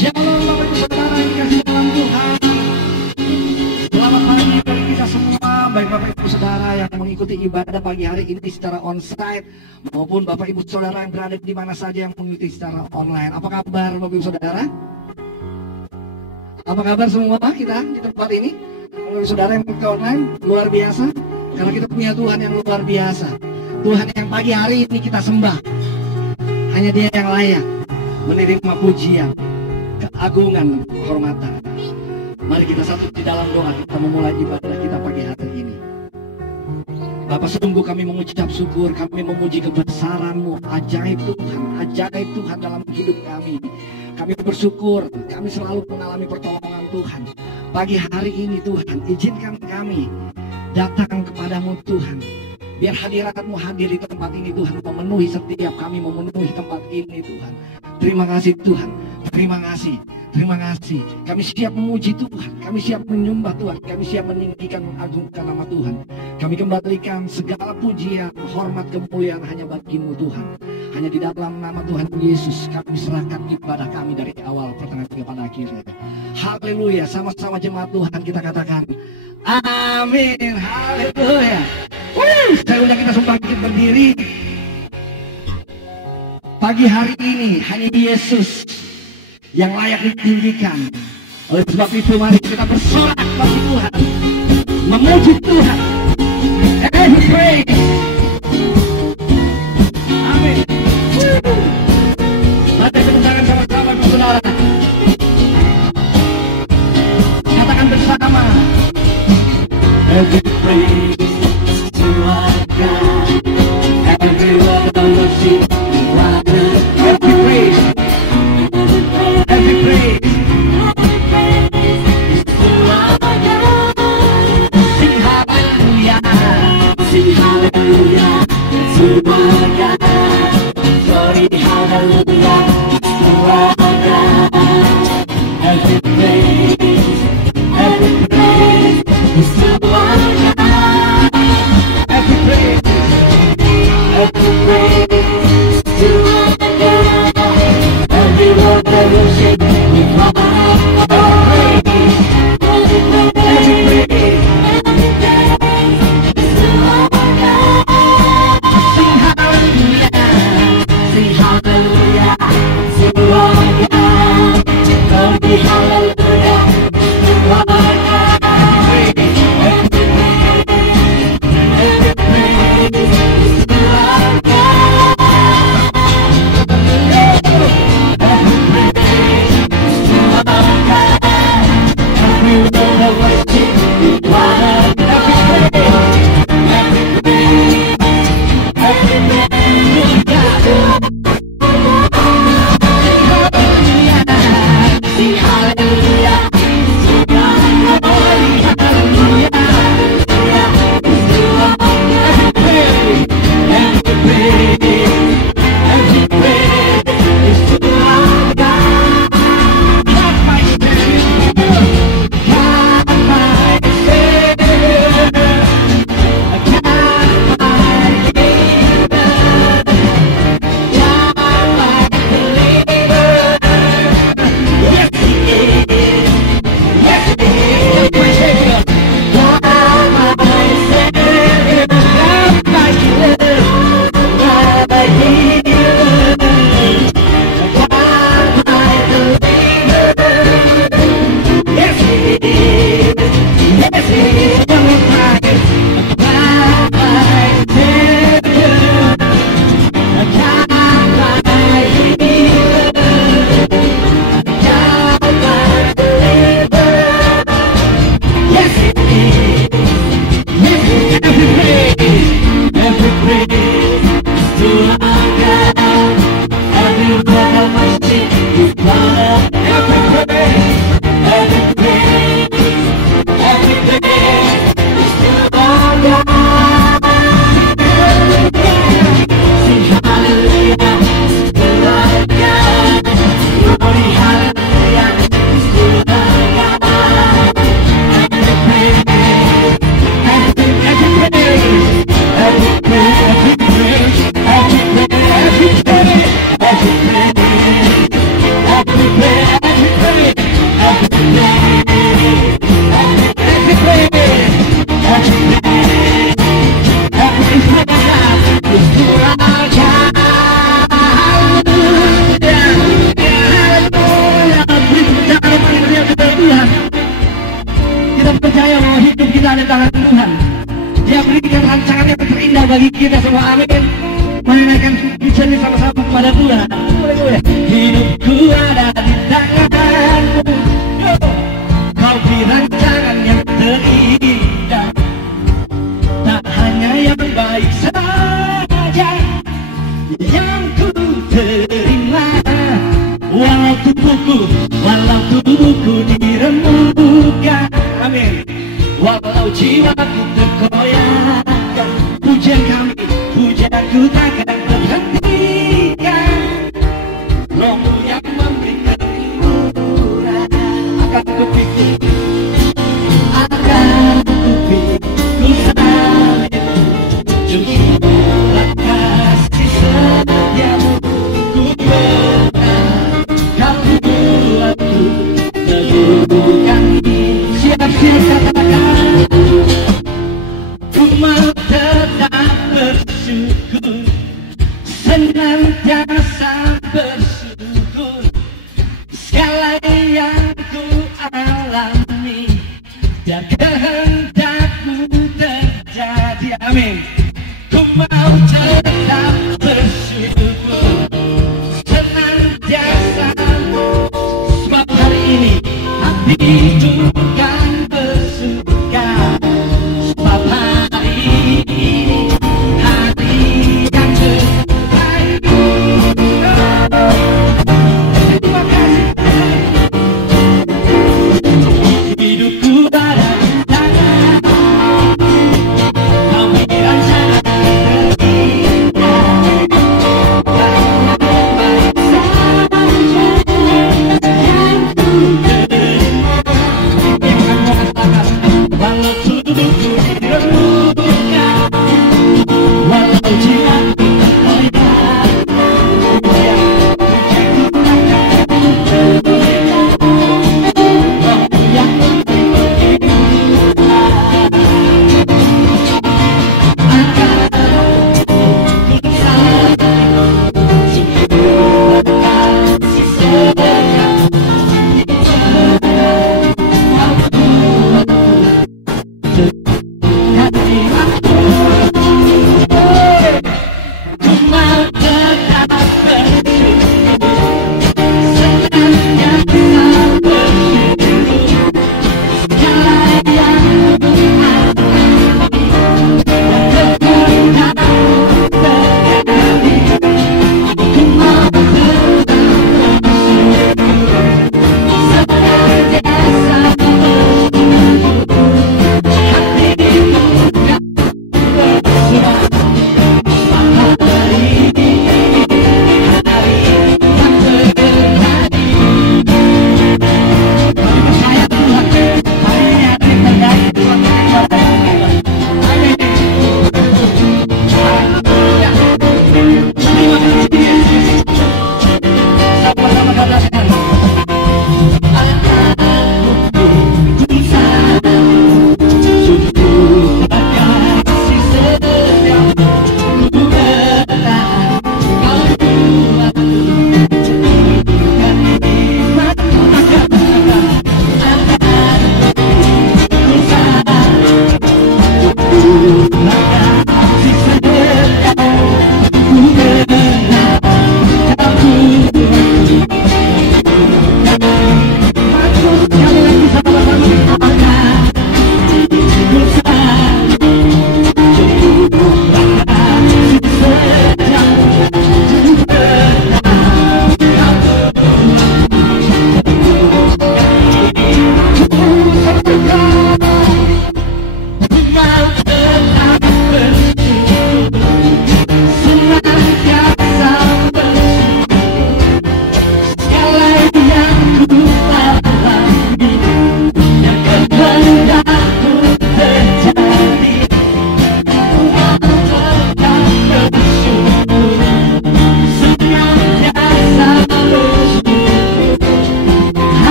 Shalom Bapak Ibu Saudara yang dikasihi dalam Tuhan. Selamat pagi bagi kita semua, baik Bapak Ibu Saudara yang mengikuti ibadah pagi hari ini secara onsite maupun Bapak Ibu Saudara yang berada di mana saja yang mengikuti secara online. Apa kabar Bapak Ibu Saudara? Apa kabar semua kita di tempat ini? Bapak Ibu Saudara yang mengikuti online luar biasa, karena kita punya Tuhan yang luar biasa. Tuhan yang pagi hari ini kita sembah. Hanya Dia yang layak menerima pujian, keagungan, kehormatan. Mari kita satu di dalam doa, kita memulai ibadah kita pagi hari ini. Bapa, sungguh kami mengucap syukur, kami memuji kebesaran-Mu, ajaib Tuhan dalam hidup kami. Kami bersyukur, kami selalu mengalami pertolongan Tuhan. Pagi hari ini Tuhan, izinkan kami datang kepadamu Tuhan. Biar hadirat-Mu hadir di tempat ini Tuhan, memenuhi setiap kami, memenuhi tempat ini Tuhan. Terima kasih Tuhan, terima kasih. Terima kasih. Kami siap memuji Tuhan, kami siap menyembah Tuhan, kami siap meninggikan, mengagungkan nama Tuhan. Kami kembalikan segala pujian, hormat, kemuliaan hanya bagi-Mu Tuhan. Hanya di dalam nama Tuhan Yesus kami serahkan ibadah kami dari awal pertengahan kepada akhirnya. Haleluya. Sama-sama jemaat Tuhan kita katakan amin. Haleluya. Saya undang kita semua bangkit berdiri. Pagi hari ini hanya Yesus yang layak ditinggikan. Oleh sebab itu mari kita bersorak bagi Tuhan, memuji Tuhan. Every praise. Amin. Mari tepuk tangan sama-sama saudara. Katakan bersama. Every praise to our God. Every word of worship to our God. Every praise. Every praise is to our God. Sing hallelujah, sing hallelujah to our God. Glory hallelujah to our God. Every praise is to our God. Every praise is to our God. Every word that will shake me from every praise is to our God. Sing hallelujah, sing hallelujah to our God. Glory hallelujah to our God. Every praise is to our God. percaya bahwa hidup kita ada di tangan Tuhan. Dia berikan rancangan yang terindah bagi kita semua. Amin. Mari naikkan pujian sama-sama kepada Tuhan. Hidupku ada di tanganmu. Kau beri rancangan yang terindah, tak hanya yang baik saja yang ku terima. Walau tubuhku diremukkan, amin. Walau jiwaku terkoyak, pujian kami, pujianku takkan berhentikan. Rohmu yang memberikan hiburan akan kupikir, ku salib, cukuplah kasih setiamu. Ku pernah kau buatku teguhkan. Siap-siap katakan, ku mau tetap bersyukur, senantiasa bersyukur. Segala yang ku alami, dan kehendakmu terjadi, amin. Ku mau tetap bersyukur, senantiasa, sebab hari ini hatiku kan bersuka. Sebab hari ini hari yang terbaik. Terima kasih. Hidupku ada di tangan, kau beri rancangan terindah, tak hanya baik saja yang ku terima.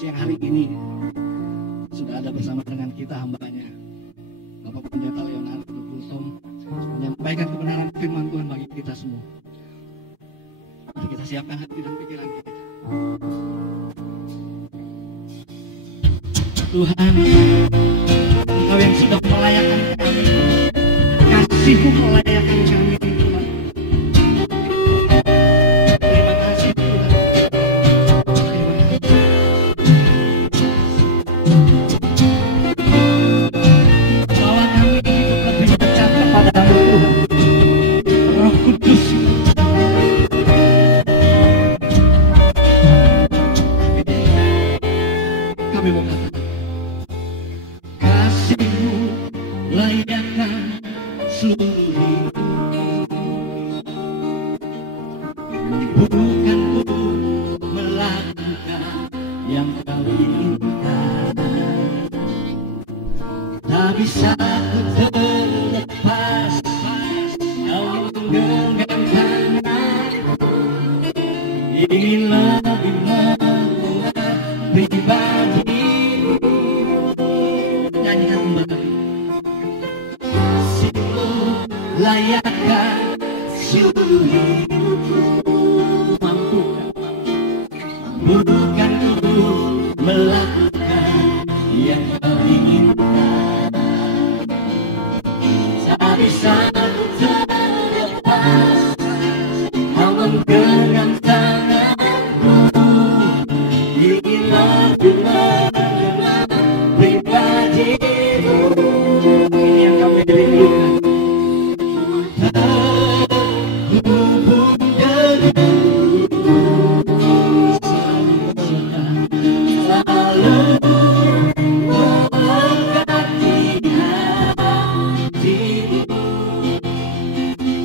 siang hari ini sudah ada bersama dengan kita hambanya Bapak Pendeta Leonardo Kultom menyampaikan kebenaran firman Tuhan bagi kita semua. Mari kita siapkan hati dan pikiran kita. Tuhan, Engkau yang sudah melayakkan kami, kasih-Mu melayakkan kami, Tuhan. Terima kasih, Tuhan. Terima kasih. Bahwa kami hidup lebih dekat kepada-Mu, Tuhan. Roh Kudus, kami mau katakan, kasih-Mu layakkan seluruh hidup, bukan ku melakukan yang Kau inginkan. Tak bisa ku terlepas Kau menggenggam tanganku, ingin lebih mengenal pribadi-Mu. Nyanyikan kembali. Kasih-Mu layakkan seluruh hidupku, mampukan ku melakukan yang Kau inginkan. Tak bisa ku terlepas Kau menggenggam tanganku, ingin lebih mengenal pribadi-Mu. Ini yang kami rindukan. Terhubung denganmu, selalu melengkapi hatimu.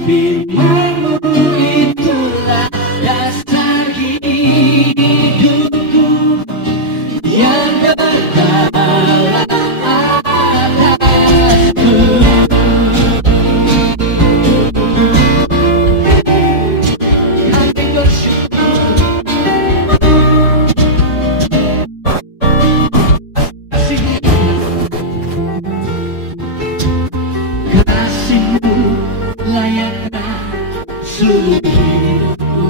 Firman-Mu itulah dasar hidupku yang kekal atasku. Kami bersyukur, kasih-Mu layakkan seluruh hidupku,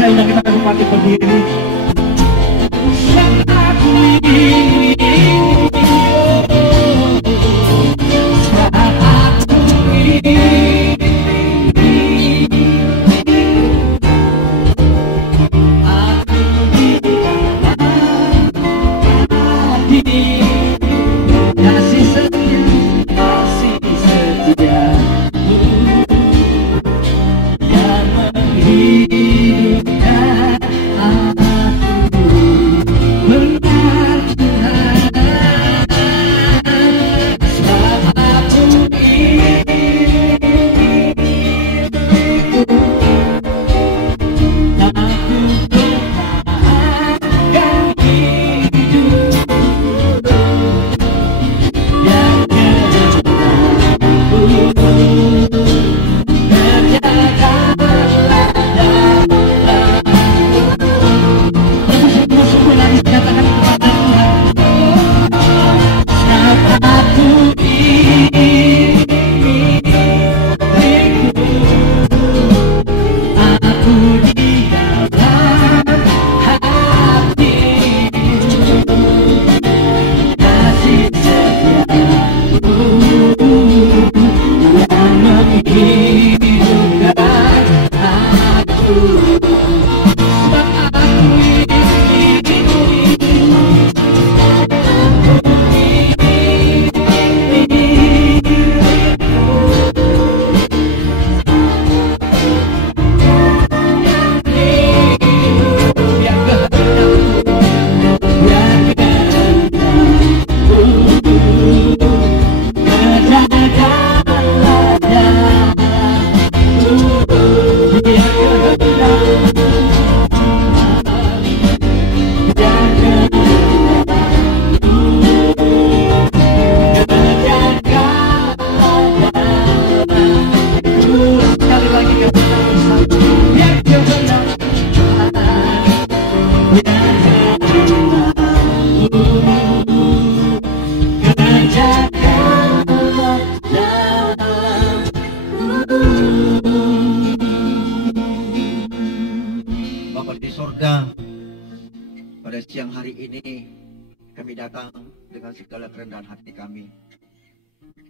Saya undang kita kesempatan berdiri.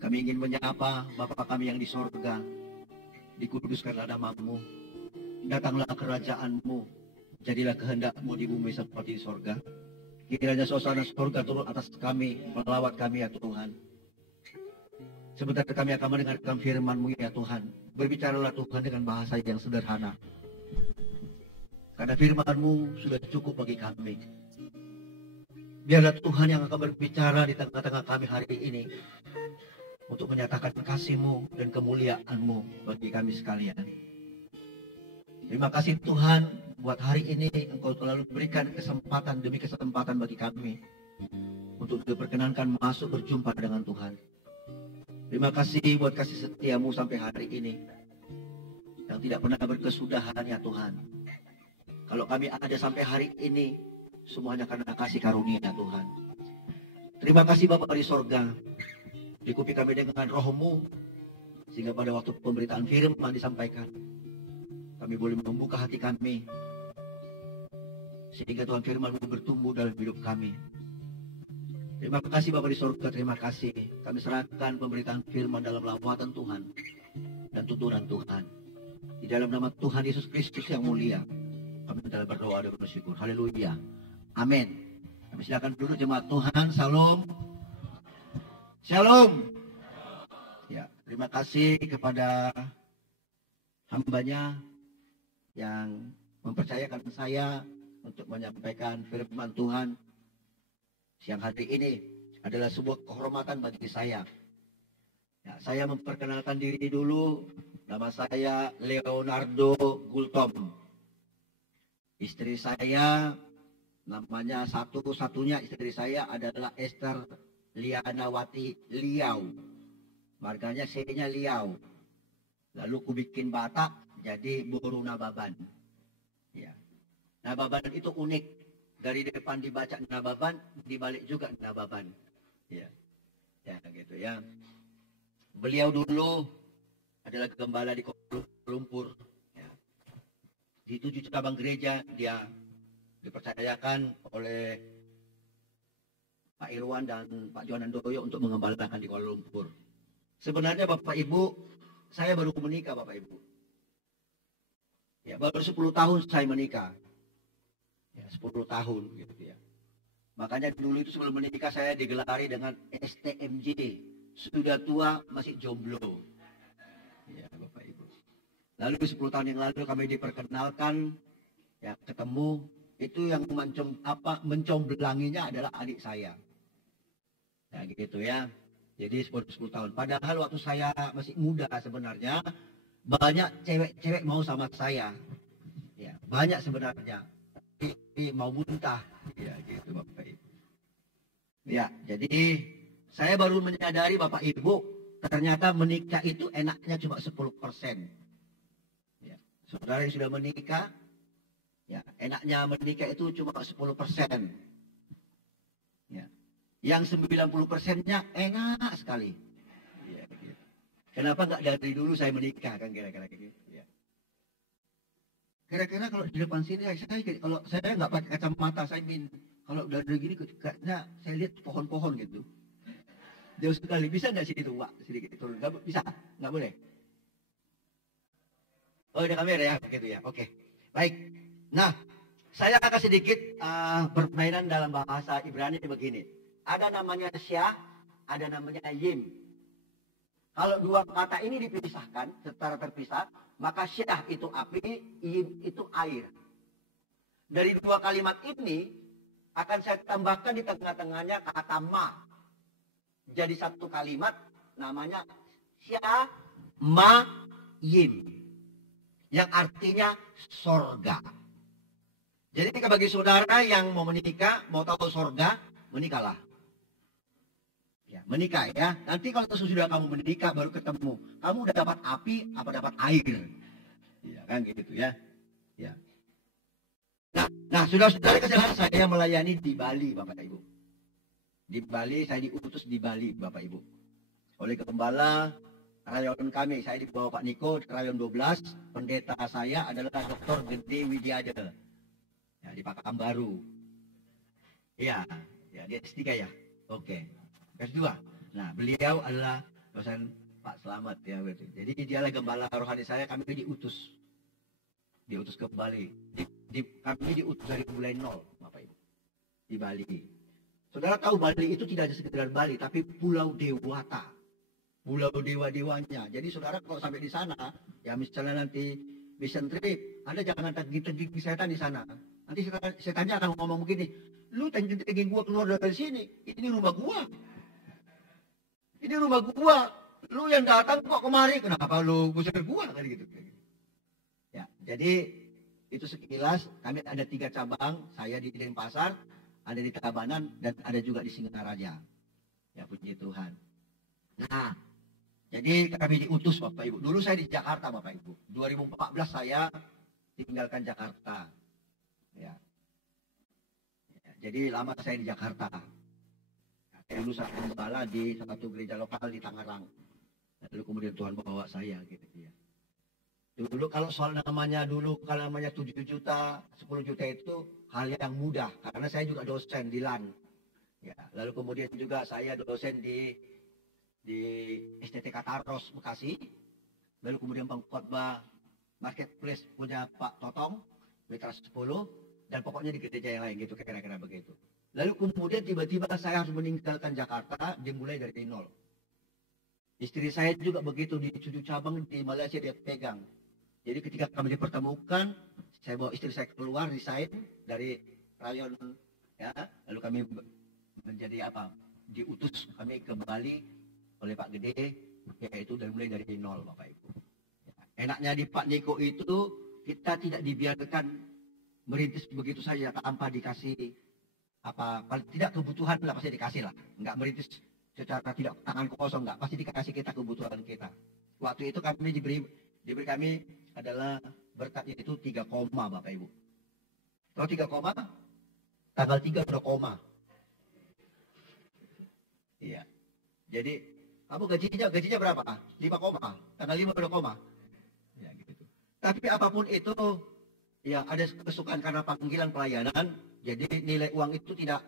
Kami ingin menyapa Bapa kami yang di sorga, dikuduskanlah nama-Mu, datanglah kerajaan-Mu, jadilah kehendak-Mu di bumi seperti di sorga. Kiranya suasana sorga turun atas kami, melawat kami ya Tuhan. Sebentar kami akan mendengarkan firman-Mu ya Tuhan. Berbicaralah Tuhan dengan bahasa yang sederhana, karena firman-Mu sudah cukup bagi kami. Biarlah Tuhan yang akan berbicara di tengah-tengah kami hari ini, untuk menyatakan kasih-Mu dan kemuliaan-Mu bagi kami sekalian. Terima kasih Tuhan, buat hari ini Engkau selalu berikan kesempatan demi kesempatan bagi kami untuk diperkenankan masuk berjumpa dengan Tuhan. Terima kasih buat kasih setia-Mu sampai hari ini, yang tidak pernah berkesudahan ya Tuhan. Kalau kami ada sampai hari ini, semuanya karena kasih karunia ya Tuhan. Terima kasih Bapa di sorga, cukupi kami dengan roh-Mu, sehingga pada waktu pemberitaan firman disampaikan, kami boleh membuka hati kami, sehingga Tuhan firman-Mu bertumbuh dalam hidup kami. Terima kasih Bapa di sorga, terima kasih. Kami serahkan pemberitaan firman dalam lawatan Tuhan dan tuntunan Tuhan. Di dalam nama Tuhan Yesus Kristus yang mulia, kami telah berdoa dan bersyukur. Haleluya. Amin. Kami silakan dulu jemaat Tuhan. Salam. Shalom. Ya, terima kasih kepada hambanya yang mempercayakan saya untuk menyampaikan firman Tuhan siang hari ini. Adalah sebuah kehormatan bagi saya. Ya, saya memperkenalkan diri dulu. Nama saya Leonardo Gultom. Istri saya Namanya satu-satunya istri saya adalah Esther Lianawati Liau. Marganya C-nya Liau. Lalu ku bikin Batak jadi Boru Nababan. Ya. Nababan itu unik. Dari depan dibaca Nababan, dibalik juga Nababan. Ya. Ya gitu ya. Beliau dulu adalah gembala di Kuala Lumpur. Ya. Di 7 cabang gereja dia dipercayakan oleh Pak Irwan dan Pak Johanandoyo untuk mengembalakan di Kuala Lumpur. Sebenarnya Bapak Ibu, saya baru menikah Bapak Ibu. Ya, baru 10 tahun saya menikah. Ya, 10 tahun gitu ya. Makanya dulu itu sebelum menikah saya digelari dengan STMJ. Sudah tua masih jomblo. Ya, Bapak Ibu. Lalu 10 tahun yang lalu kami diperkenalkan, ya ketemu, itu yang mencomblanginya adalah adik saya. Ya gitu ya. Jadi 10 tahun. Padahal waktu saya masih muda sebenarnya, banyak cewek-cewek mau sama saya. Ya, banyak sebenarnya. Tapi mau muntah. Ya gitu Bapak Ibu. Ya, jadi saya baru menyadari Bapak Ibu, ternyata menikah itu enaknya cuma 10%. Ya, saudara yang sudah menikah, ya, enaknya menikah itu cuma 10%. Ya. Yang 90%-nya enak sekali. Ya, gitu. Kenapa nggak dari dulu saya menikah kan kira-kira gitu. Ya. Kira-kira kalau di depan sini kalau saya nggak pakai kacamata, kalau dari gini kayaknya saya lihat pohon-pohon gitu. Jauh sekali. Bisa nggak situ Pak? Sedikit turun. Nggak bisa? Nggak boleh? Oh, ada kamera ya? Begitu ya. Oke. Baik. Nah, saya akan sedikit bermainan dalam bahasa Ibrani begini. Ada namanya syah, ada namanya yim. Kalau dua kata ini dipisahkan secara terpisah, maka syah itu api, yim itu air. Dari dua kalimat ini akan saya tambahkan di tengah-tengahnya kata ma. Jadi satu kalimat namanya syah, ma, yim. Yang artinya sorga. Jadi bagi saudara yang mau menikah, mau tahu sorga, menikahlah. Ya, menikah ya. Nanti kalau sudah kamu menikah baru ketemu, kamu udah dapat api apa dapat air. Ya kan gitu ya. Ya. Nah, saudara-saudara kesalahan saya melayani di Bali Bapak Ibu. Di Bali saya diutus di Bali Bapak Ibu. Oleh gembala rayon kami, saya dibawa Pak Niko rayon 12, pendeta saya adalah Dr. Gede Widiada. Ya, di Pekanbaru. Ya, ya dia S3 ya. Oke. S2. Nah, beliau adalah dosen Pak Slamet ya betul. Jadi dialah gembala rohani saya, kami diutus. Diutus ke Bali. Kami diutus dari mulai nol, Bapak Ibu. Di Bali. Saudara tahu Bali itu tidak hanya sekedar Bali, tapi pulau dewata. Pulau dewa-dewanya. Jadi saudara kalau sampai di sana, ya misalnya nanti mission trip, Anda jangan tagih-tagih setan di sana. Nanti setannya akan ngomong begini, lu tagih-tagih gua keluar dari sini, ini rumah gua. Ini rumah gua. Lu yang datang kok kemari, kenapa lu gusur gua kan gitu. Ya, jadi itu sekilas. Kami ada 3 cabang, saya di Denpasar, ada di Tabanan, dan ada juga di Singaraja. Ya puji Tuhan. Nah, jadi kami diutus Bapak Ibu. Dulu saya di Jakarta Bapak Ibu. 2014 saya tinggalkan Jakarta. Ya. Jadi lama saya di Jakarta. Dulu saya gembala di satu gereja lokal di Tangerang. Lalu kemudian Tuhan bawa saya gitu ya. Dulu kalau soal namanya kalau namanya 7 juta, 10 juta itu hal yang mudah karena saya juga dosen di LAN. Ya, lalu kemudian juga saya dosen di STTK Taros Bekasi. Lalu kemudian pengkhotbah marketplace punya Pak Totong, Mitra 10, dan pokoknya di gereja yang lain gitu kira-kira begitu. Lalu kemudian tiba-tiba saya harus meninggalkan Jakarta, dimulai dari nol. Istri saya juga begitu, di 7 cabang di Malaysia dia pegang. Jadi ketika kami dipertemukan, saya bawa istri saya keluar, resign dari rayon, ya. Lalu kami menjadi diutus kami ke Bali oleh Pak Gede, yaitu mulai dari nol Bapak Ibu. Enaknya di Pak Niko itu kita tidak dibiarkan merintis begitu saja tanpa dikasih apa, paling tidak kebutuhan lah pasti dikasih lah. Enggak merintis secara tidak tangan kosong, enggak, pasti dikasih kita kebutuhan kita. Waktu itu kami diberi kami adalah berkat itu 3 koma Bapak Ibu. Kalau 3 koma, tanggal 3 udah koma. Iya. Jadi kamu gajinya berapa? 5 koma. Tanggal 5 udah koma. Ya gitu. Tapi apapun itu, ya ada kesukaan karena panggilan pelayanan. Jadi nilai uang itu tidak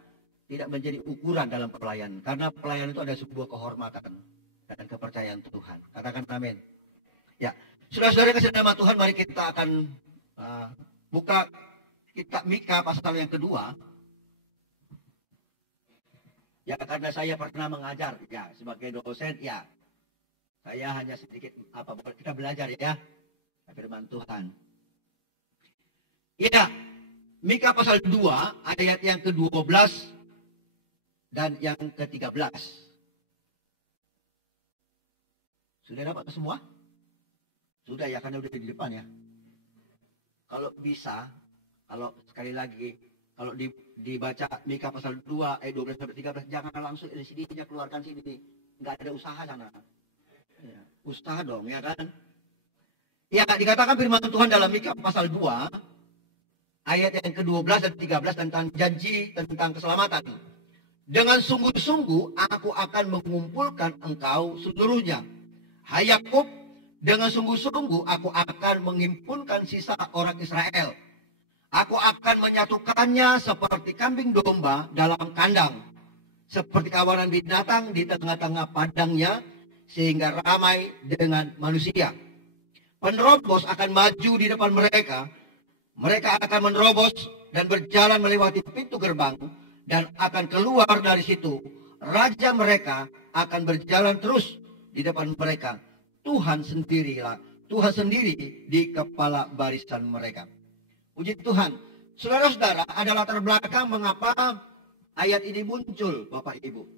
menjadi ukuran dalam pelayanan. Karena pelayanan itu ada sebuah kehormatan dan kepercayaan Tuhan. Katakan amin. Ya, saudara-saudara kasih nama Tuhan, mari kita akan buka kitab Mika pasal yang kedua. Ya, karena saya pernah mengajar, ya sebagai dosen, ya saya hanya sedikit kita belajar ya firman Tuhan. Ya, Mika pasal 2 ayat yang ke-12 dan yang ke-13. Sudah dapat semua? Sudah ya, karena udah di depan ya. Kalau bisa, kalau sekali lagi, kalau dibaca Mika pasal 2 ayat 12 sampai 13, jangan langsung LCD-nya keluarkan sini. Enggak ada usaha sana. Ya, usaha dong, ya kan? Ya, dikatakan firman Tuhan dalam Mika pasal 2 ayat yang ke-12 dan 13 tentang janji tentang keselamatan. Dengan sungguh-sungguh aku akan mengumpulkan engkau seluruhnya. Hai Yakub, dengan sungguh-sungguh aku akan menghimpunkan sisa orang Israel. Aku akan menyatukannya seperti kambing domba dalam kandang, seperti kawanan binatang di tengah-tengah padangnya, sehingga ramai dengan manusia. Penerobos akan maju di depan mereka. Mereka akan menerobos dan berjalan melewati pintu gerbang dan akan keluar dari situ. Raja mereka akan berjalan terus di depan mereka. Tuhan sendiri di kepala barisan mereka. Puji Tuhan. Saudara-saudara, ada latar belakang mengapa ayat ini muncul, Bapak Ibu.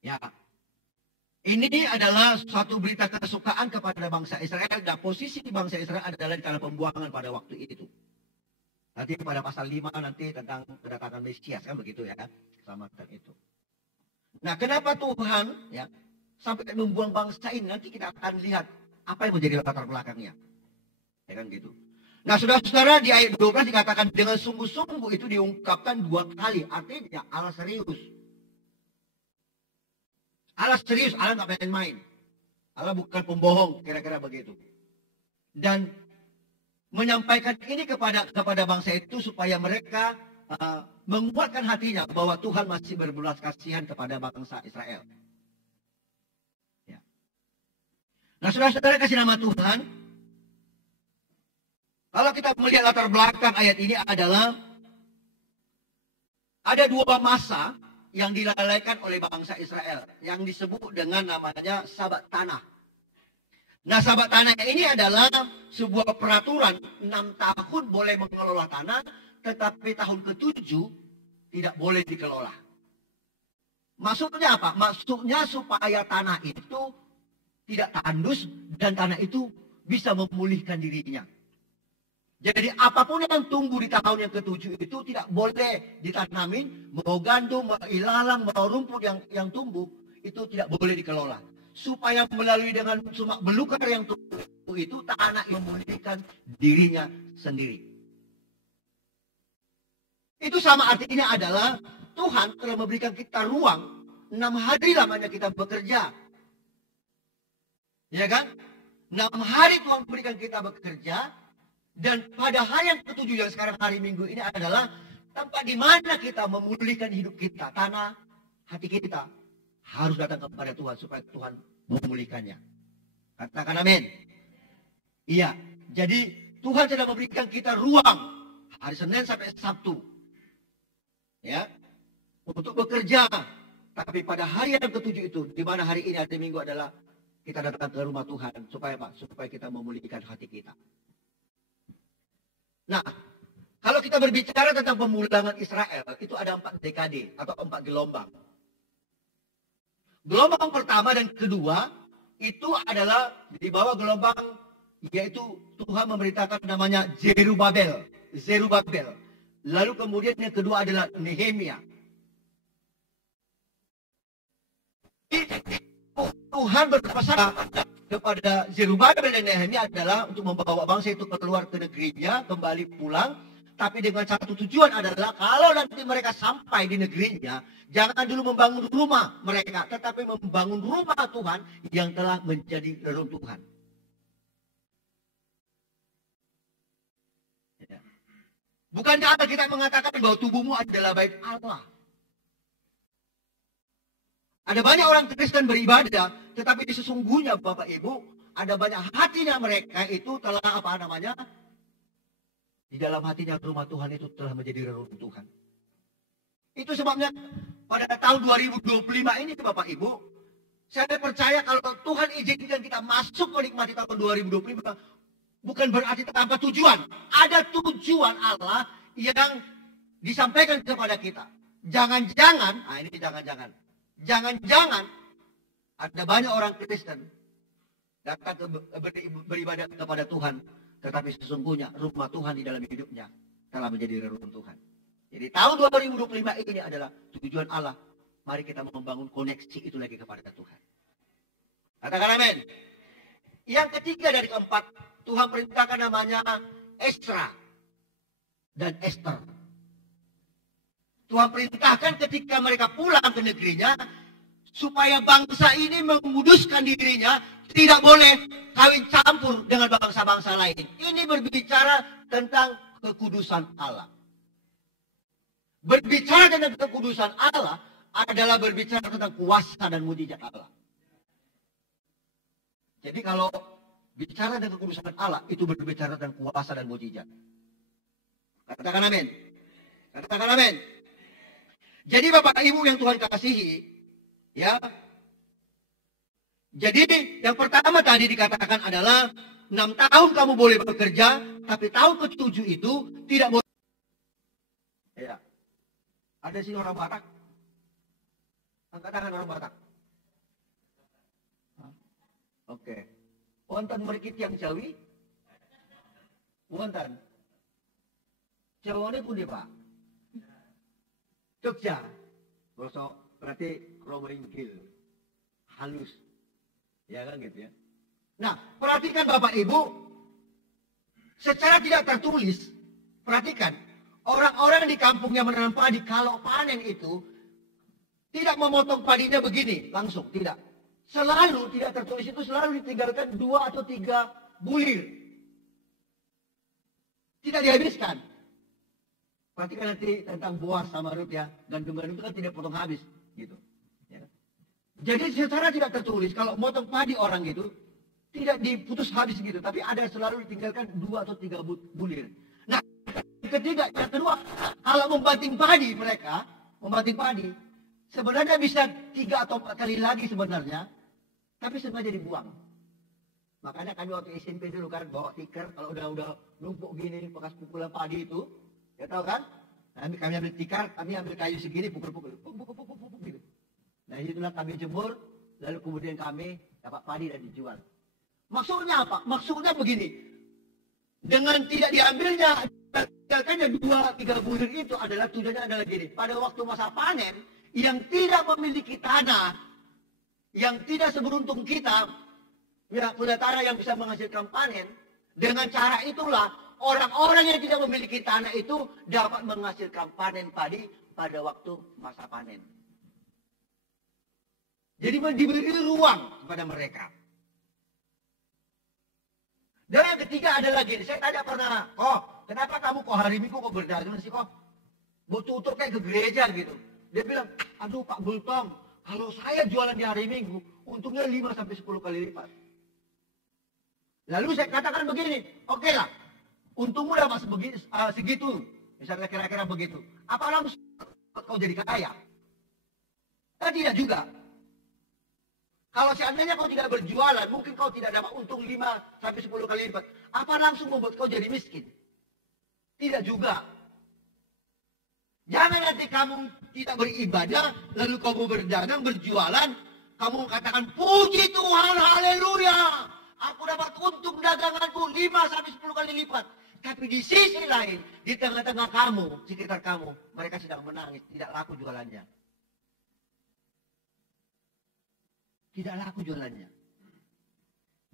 Ya, ini adalah suatu berita kesukaan kepada bangsa Israel, dan posisi bangsa Israel adalah di tanah pembuangan pada waktu itu. Nanti pada pasal 5 nanti tentang kedatangan Mesias, kan begitu ya, keselamatan itu. Nah, kenapa Tuhan ya sampai membuang bangsa ini? Nanti kita akan lihat apa yang menjadi latar belakangnya. Ya kan gitu. Nah, saudara-saudara, di ayat 12 dikatakan dengan sungguh-sungguh, itu diungkapkan 2 kali. Artinya Allah serius. Allah serius, Allah nggak main-main. Allah bukan pembohong, kira-kira begitu. Dan menyampaikan ini kepada bangsa itu supaya mereka menguatkan hatinya bahwa Tuhan masih berbelas kasihan kepada bangsa Israel. Ya. Nah, saudara-saudara kasih nama Tuhan. Kalau kita melihat latar belakang ayat ini adalah ada 2 masa yang dilalaikan oleh bangsa Israel yang disebut dengan namanya Sabat Tanah. Nah, Sabat Tanah ini adalah sebuah peraturan 6 tahun boleh mengelola tanah, tetapi tahun ke-7 tidak boleh dikelola. Maksudnya apa? Maksudnya supaya tanah itu tidak tandus dan tanah itu bisa memulihkan dirinya. Jadi apapun yang tumbuh di tahun yang ke-7 itu tidak boleh ditanamin, mau gandum, mau ilalang, mau rumput yang tumbuh, itu tidak boleh dikelola. Supaya melalui dengan cuma belukar yang tumbuh itu, tanah memulihkan dirinya sendiri. Itu sama artinya adalah Tuhan telah memberikan kita ruang 6 hari lamanya kita bekerja. Ya kan? 6 hari Tuhan memberikan kita bekerja. Dan pada hari yang ke-7 yang sekarang hari Minggu ini adalah tempat di mana kita memulihkan hidup kita. Tanah hati kita harus datang kepada Tuhan supaya Tuhan memulihkannya. Katakan amin. Iya, jadi Tuhan sudah memberikan kita ruang hari Senin sampai Sabtu. Ya, untuk bekerja. Tapi pada hari yang ke-7 itu, di mana hari ini hari Minggu adalah kita datang ke rumah Tuhan. Supaya apa? Supaya kita memulihkan hati kita. Nah, kalau kita berbicara tentang pemulangan Israel, itu ada 4 dekade atau 4 gelombang. Gelombang pertama dan kedua itu adalah di bawah gelombang, yaitu Tuhan memerintahkan namanya Zerubabel. Zerubabel. Lalu kemudian yang kedua adalah Nehemia. Tuhan berpesan kepada Zerubabel dan Nehemia adalah untuk membawa bangsa itu keluar ke negerinya, kembali pulang. Tapi dengan satu tujuan adalah kalau nanti mereka sampai di negerinya, jangan dulu membangun rumah mereka, tetapi membangun rumah Tuhan yang telah menjadi reruntuhan. Bukankah kita mengatakan bahwa tubuhmu adalah bait Allah? Ada banyak orang Kristen beribadah, tetapi sesungguhnya Bapak Ibu, ada banyak hatinya mereka itu telah apa namanya? Di dalam hatinya rumah Tuhan itu telah menjadi reruntuhan. Itu sebabnya pada tahun 2025 ini Bapak Ibu, saya percaya kalau Tuhan izinkan kita masuk menikmati tahun 2025, bukan berarti tanpa tujuan. Ada tujuan Allah yang disampaikan kepada kita. Jangan-jangan, ini jangan-jangan. Jangan-jangan ada banyak orang Kristen datang beribadah kepada Tuhan, tetapi sesungguhnya rumah Tuhan di dalam hidupnya telah menjadi reruntuhan. Jadi tahun 2025 ini adalah tujuan Allah. Mari kita membangun koneksi itu lagi kepada Tuhan. Katakan amin. Yang ketiga dari keempat, Tuhan perintahkan namanya Esra dan Esther. Tuhan perintahkan ketika mereka pulang ke negerinya, supaya bangsa ini menguduskan dirinya, tidak boleh kawin campur dengan bangsa-bangsa lain. Ini berbicara tentang kekudusan Allah. Berbicara tentang kekudusan Allah adalah berbicara tentang kuasa dan mujizat Allah. Jadi kalau bicara tentang kekudusan Allah, itu berbicara tentang kuasa dan mujizat. Katakan amin. Katakan amin. Jadi Bapak Ibu yang Tuhan kasihi, ya. Jadi yang pertama tadi dikatakan adalah 6 tahun kamu boleh bekerja, tapi tahun ke-7 itu tidak boleh. Ya. Ada sini orang Batak? Angkat tangan orang Batak. Oke. Wonten mriki tiyang Jawi? Wonten. Jawane pundi, Pak? Jogja. Berarti kromo inggil. Halus. Ya kan gitu ya. Nah, perhatikan Bapak Ibu, secara tidak tertulis, perhatikan, orang-orang di kampung yang menanam padi, kalau panen itu, tidak memotong padinya begini, langsung, tidak. Selalu, tidak tertulis itu selalu ditinggalkan 2 atau 3 bulir. Tidak dihabiskan. Perhatikan nanti tentang buah sama rut ya, gandum-gandum itu kan tidak potong habis, gitu. Jadi secara tidak tertulis, kalau motong padi orang itu, tidak diputus habis gitu. Tapi ada selalu ditinggalkan 2 atau 3 bulir. Nah, yang kedua, kalau membanting padi mereka, membanting padi, sebenarnya bisa 3 atau 4 kali lagi sebenarnya, tapi sengaja dibuang. Makanya kami waktu SMP dulu kan, bawa tikar, kalau udah numpuk gini, bekas pukulan padi itu, ya tahu kan? Kami ambil tikar, kami ambil kayu segini, pukul-pukul, gitu. Nah itulah kami jemur, lalu kemudian kami dapat padi dan dijual. Maksudnya apa? Maksudnya begini, dengan tidak diambilnya, tinggalkannya 2-3 bulir itu adalah tujuannya adalah gini. Pada waktu masa panen, yang tidak memiliki tanah, yang tidak seberuntung kita, ya punya tanah yang bisa menghasilkan panen, dengan cara itulah orang-orang yang tidak memiliki tanah itu dapat menghasilkan panen padi pada waktu masa panen. Jadi diberi ruang kepada mereka. Dan yang ketiga adalah gini, saya tanya pernah, kenapa kamu kok hari Minggu kok berdagang sih kok? Mau tutup kayak ke gereja gitu. Dia bilang, aduh Pak Bultong, kalau saya jualan di hari Minggu, untungnya 5-10 kali lipat. Lalu saya katakan begini, oke lah, untungmu dapat segitu, misalnya kira-kira begitu. Apa langsung kau jadi kaya? Tidak juga. Kalau seandainya kau tidak berjualan, mungkin kau tidak dapat untung 5-10 kali lipat. Apa langsung membuat kau jadi miskin? Tidak juga. Jangan nanti kamu tidak beribadah, lalu kamu berdagang, berjualan, kamu katakan, puji Tuhan, haleluya. Aku dapat untung daganganku 5-10 kali lipat. Tapi di sisi lain, di tengah-tengah kamu, sekitar kamu, mereka sedang menangis, tidak laku jualannya. Tidak laku jualannya.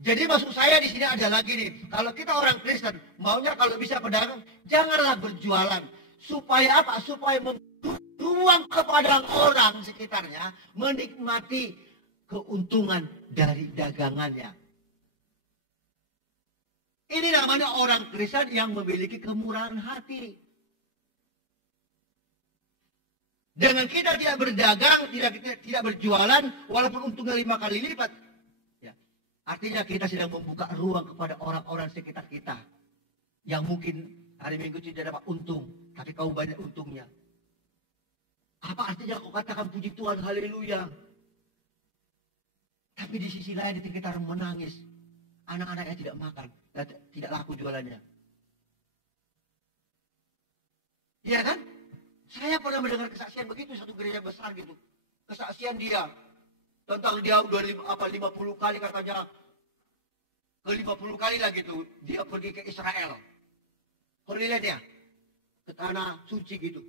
Jadi maksud saya di sini ada lagi nih, kalau kita orang Kristen, maunya kalau bisa pedagang, janganlah berjualan. Supaya apa? Supaya memberi ruang kepada orang sekitarnya menikmati keuntungan dari dagangannya. Ini namanya orang Kristen yang memiliki kemurahan hati. Dengan kita tidak berdagang, tidak berjualan, walaupun untungnya 5 kali lipat, ya, artinya kita sedang membuka ruang kepada orang-orang sekitar kita yang mungkin hari Minggu tidak dapat untung, tapi kau banyak untungnya. Apa artinya kau katakan puji Tuhan, haleluya? Tapi di sisi lain di sekitar menangis, anak-anaknya tidak makan, tidak laku jualannya. Iya kan? Saya pernah mendengar kesaksian begitu, satu gereja besar gitu. Kesaksian dia tentang dia udah 50 kali katanya, ke 50 kali lah gitu dia pergi ke Israel. Holy Land ya, ke tanah suci gitu.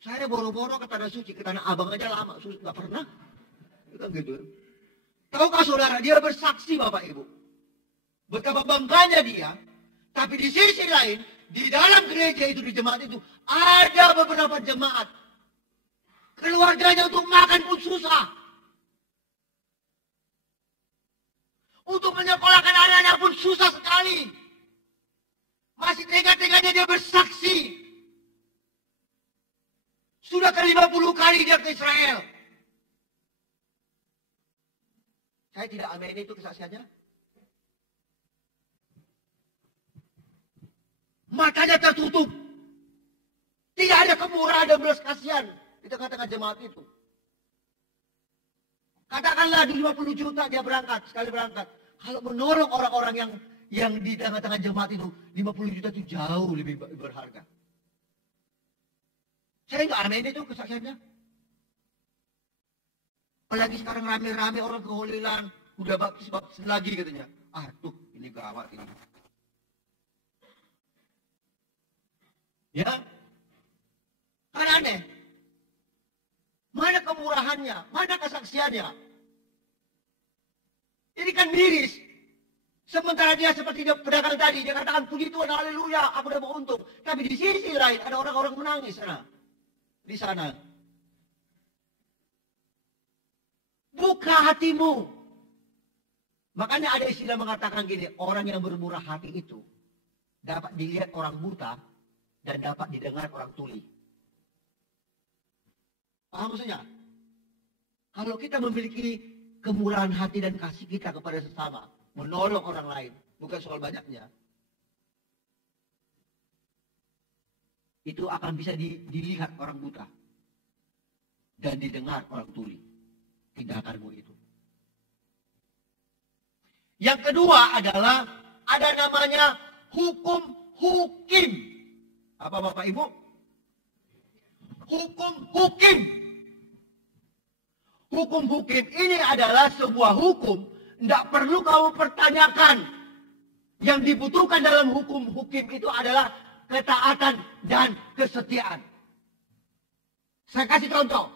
Saya boro-boro ke tanah suci, ke tanah Abang aja lama, nggak pernah. Gitu. Tahukah saudara, dia bersaksi Bapak Ibu, betapa bangganya dia. Tapi di sisi lain, di dalam gereja itu, di jemaat itu, ada beberapa jemaat keluarganya untuk makan pun susah, untuk menyekolahkan anak-anak pun susah sekali. Masih tega-teganya dia bersaksi. Sudah ke 50 kali dia ke Israel. Saya tidak amin itu kesaksiannya. Matanya tertutup. Tidak ada kemurahan dan belas kasihan di tengah-tengah jemaat itu. Katakanlah di 50 juta dia berangkat, sekali berangkat. Kalau menolong orang-orang yang di tengah-tengah jemaat itu, 50 juta itu jauh lebih berharga. Saya nggak amin itu kesaksiannya. Apalagi sekarang rame-rame orang ke Holy Land, udah baptis lagi katanya. Tuh ini gawat ini. Ya, kan aneh. Mana kemurahannya? Mana kesaksiannya? Ini kan miris. Sementara dia seperti dia pedagang tadi, dia katakan puji Tuhan, haleluya, aku udah mau untung. Tapi di sisi lain ada orang-orang menangis sana. Di sana. Buka hatimu. Makanya ada istilah mengatakan gini, orang yang bermurah hati itu dapat dilihat orang buta dan dapat didengar orang tuli. Paham maksudnya? Kalau kita memiliki kemurahan hati dan kasih kita kepada sesama, menolong orang lain, bukan soal banyaknya, itu akan bisa dilihat orang buta dan didengar orang tuli. Tindakanmu itu. Yang kedua adalah ada namanya hukum hukim. Apa Bapak Ibu? Hukum hukim. Hukum hukim ini adalah sebuah hukum, tidak perlu kamu pertanyakan. Yang dibutuhkan dalam hukum hukim itu adalah ketaatan dan kesetiaan. Saya kasih contoh.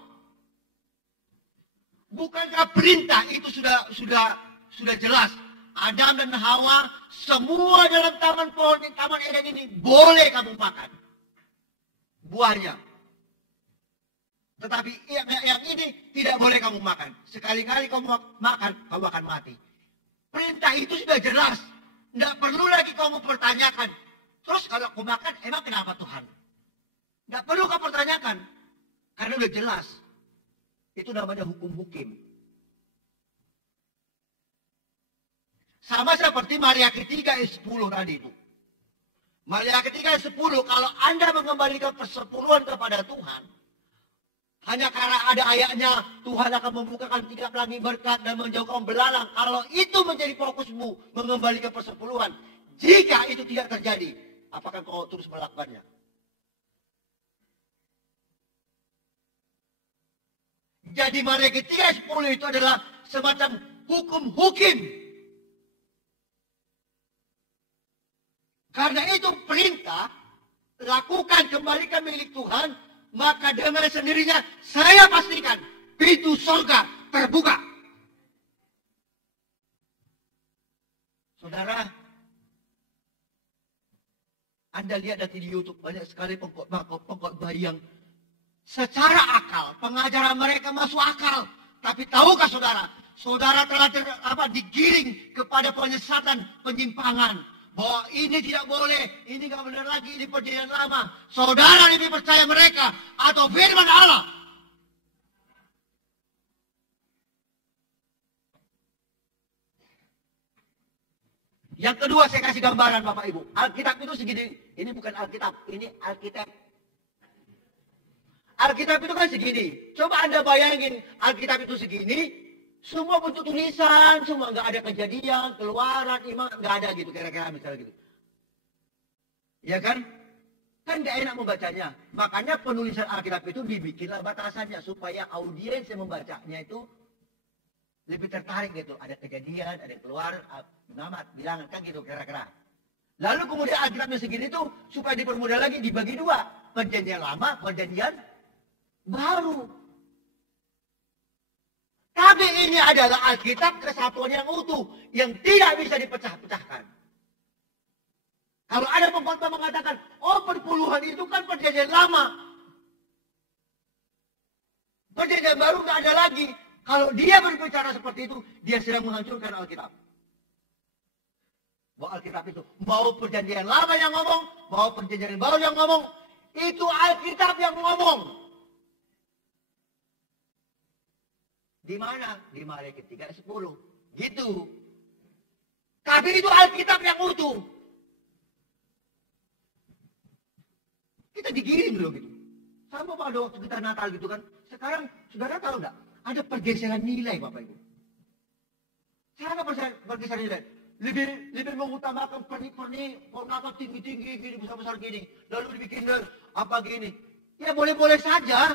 Bukankah perintah itu sudah jelas? Adam dan Hawa semua dalam taman Eden ini boleh kamu makan buahnya. Tetapi yang ini tidak boleh kamu makan. Sekali-kali kamu makan, kamu akan mati. Perintah itu sudah jelas. Tidak perlu lagi kamu pertanyakan. Terus kalau aku makan, emang kenapa Tuhan? Tidak perlu kamu pertanyakan. Karena sudah jelas. Itu namanya hukum hukim. Sama seperti Maria ketiga ayat 10 tadi itu. Maria ketiga ayat 10, kalau Anda mengembalikan persepuluhan kepada Tuhan, hanya karena ada ayatnya, Tuhan akan membukakan 3 pelangi berkat dan menjauhkan belalang. Kalau itu menjadi fokusmu, mengembalikan persepuluhan. Jika itu tidak terjadi, apakah kau terus melakukannya? Jadi Maria ketiga ayat 10 itu adalah semacam hukum hukim. Karena itu perintah, lakukan, kembalikan milik Tuhan, maka dengan sendirinya saya pastikan pintu surga terbuka. Saudara, Anda lihat nanti di YouTube banyak sekali pengkhotbah yang secara akal, pengajaran mereka masuk akal. Tapi tahukah saudara, saudara telah digiring kepada penyesatan, penyimpangan. Bahwa ini tidak boleh, ini nggak benar lagi, ini perjanjian lama. Saudara lebih percaya mereka atau firman Allah? Yang kedua saya kasih gambaran Bapak Ibu. Alkitab itu segini, ini bukan Alkitab, ini Alkitab. Alkitab itu kan segini. Coba Anda bayangin Alkitab itu segini. Semua bentuk tulisan, semua nggak ada kejadian, keluaran, iman, nggak ada gitu, kira-kira misalnya gitu. Ya kan? Kan nggak enak membacanya. Makanya penulisan Alkitab itu dibikinlah batasannya supaya audiens yang membacanya itu lebih tertarik gitu. Ada kejadian, ada keluaran, nama, bilangan kan gitu kira-kira. Lalu kemudian Alkitabnya segini tuh supaya dipermudah lagi dibagi dua, perjanjian lama, perjanjian baru. Tapi ini adalah Alkitab kesatuan yang utuh, yang tidak bisa dipecah-pecahkan. Kalau ada pengkhotbah mengatakan, oh perpuluhan itu kan perjanjian lama. Perjanjian baru nggak ada lagi. Kalau dia berbicara seperti itu, dia sedang menghancurkan Alkitab. Bahwa Alkitab itu, mau perjanjian lama yang ngomong, mau perjanjian baru yang ngomong, itu Alkitab yang ngomong. Di mana? Di Matius 3:10. Gitu. Tapi itu Alkitab yang utuh. Kita digiring loh gitu. Sama pada waktu kita Natal gitu kan. Sekarang, saudara tahu nggak? Ada pergeseran nilai Bapak Ibu. Sana pergeseran nilai. Lebih mengutamakan pernik-pernik, Natal tinggi-tinggi, gini, besar-besar gini. Lalu dibikin apa gini. Ya boleh-boleh saja.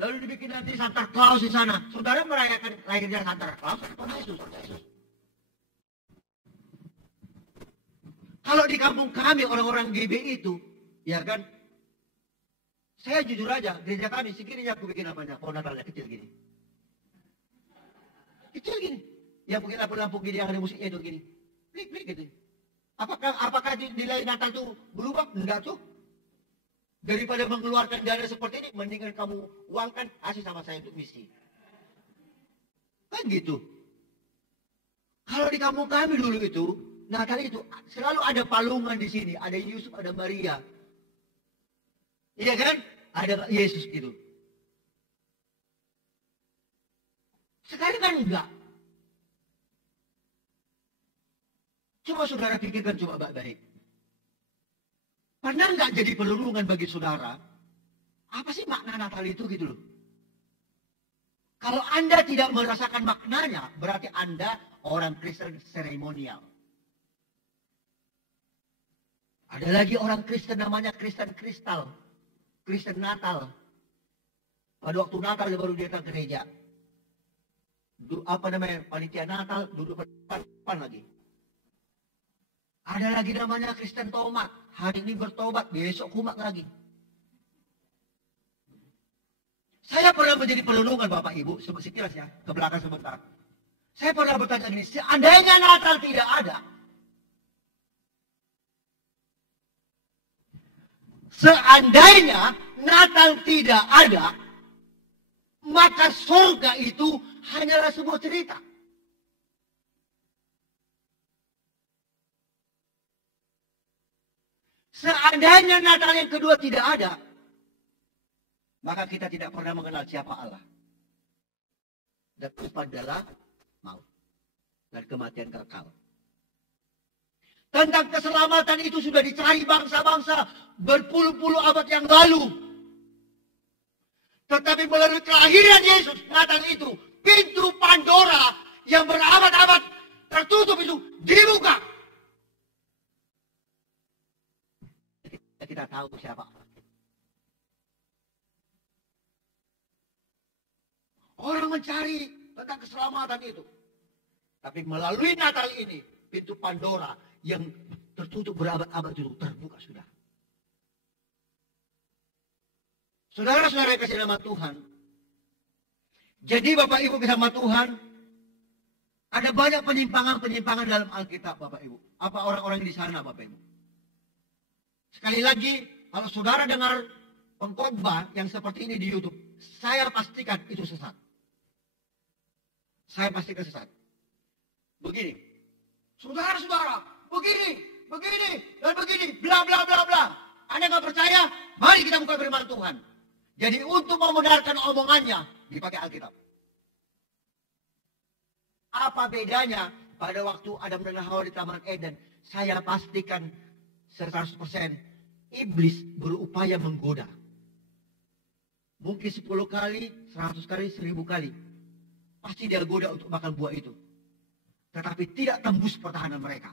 Lalu dibikin nanti Santa Claus di sana. Saudara merayakan lahirnya Santa Claus atau Yesus? Kalau di kampung kami orang-orang GB itu, ya kan? Saya jujur aja, gereja kami sekiranya aku bikin apanya, pohon Natalnya kecil gini. Kecil gini. Yang bikin lampu-lampu gini yang ada musiknya itu gini. Klik-klik gitu. Apakah nilai Natal itu berubah? Enggak tuh. Daripada mengeluarkan dana seperti ini, mendingan kamu uangkan, kasih sama saya untuk misi. Kan gitu. Kalau di kampung kami dulu itu, Natal itu selalu ada palungan di sini, ada Yusuf, ada Maria. Iya kan? Ada Yesus gitu. Sekarang kan enggak. Coba saudara pikirkan coba baik-baik. Pernah nggak jadi pelurungan bagi saudara? Apa sih makna Natal itu gitu loh? Kalau Anda tidak merasakan maknanya, berarti Anda orang Kristen seremonial. Ada lagi orang Kristen namanya Kristen Kristal. Kristen Natal. Pada waktu Natal dia baru datang ke gereja. Panitia Natal duduk depan lagi. Ada lagi namanya Kristen Tomat. Hari ini bertobat, besok kumat lagi. Saya pernah menjadi pelunungan Bapak Ibu, sekilas ya, ke belakang sebentar. Saya pernah bertanya gini, seandainya Natal tidak ada, seandainya Natal tidak ada, maka surga itu hanyalah sebuah cerita. Seandainya Natal yang kedua tidak ada, maka kita tidak pernah mengenal siapa Allah. Dan adalah maut dan kematian kekal. Tentang keselamatan itu sudah dicari bangsa-bangsa berpuluh-puluh abad yang lalu. Tetapi melalui kelahiran Yesus, Natal itu, pintu Pandora yang berabad-abad tertutup itu dibuka. Kita tahu siapa. Orang mencari tentang keselamatan itu. Tapi melalui Natal ini, pintu Pandora yang tertutup berabad-abad itu terbuka sudah. Saudara-saudara yang kasih nama Tuhan. Jadi Bapak Ibu kasih nama Tuhan, ada banyak penyimpangan-penyimpangan dalam Alkitab Bapak Ibu. Apa orang-orang di sana Bapak Ibu? Sekali lagi, kalau saudara dengar pengkhotbah yang seperti ini di YouTube, saya pastikan itu sesat. Saya pastikan sesat. Begini, saudara-saudara, begini, dan begini, bla bla bla bla. Anda nggak percaya? Mari kita buka firman Tuhan. Jadi untuk membenarkan omongannya, dipakai Alkitab. Apa bedanya pada waktu Adam dan Hawa di Taman Eden? Saya pastikan 100% iblis berupaya menggoda. Mungkin 10 kali, 100 kali, 1000 kali. Pasti dia goda untuk makan buah itu. Tetapi tidak tembus pertahanan mereka.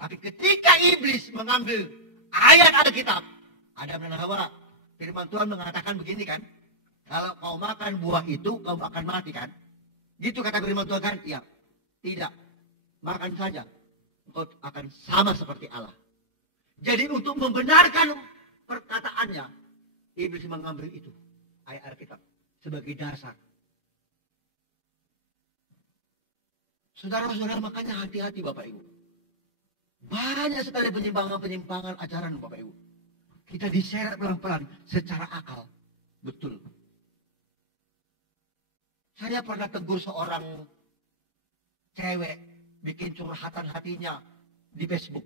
Tapi ketika iblis mengambil ayat Alkitab, Adam dan Hawa, firman Tuhan mengatakan begini kan, kalau kau makan buah itu, kau akan mati kan? Gitu kata firman Tuhan kan? Iya. Tidak. Makan saja. Kau akan sama seperti Allah. Jadi untuk membenarkan perkataannya, iblis mengambil itu, ayat Alkitab, sebagai dasar. Saudara-saudara, makanya hati-hati Bapak Ibu. Banyak sekali penyimpangan-penyimpangan ajaran Bapak Ibu. Kita diseret pelan-pelan secara akal. Betul. Saya pernah tegur seorang cewek bikin curhatan hatinya di Facebook.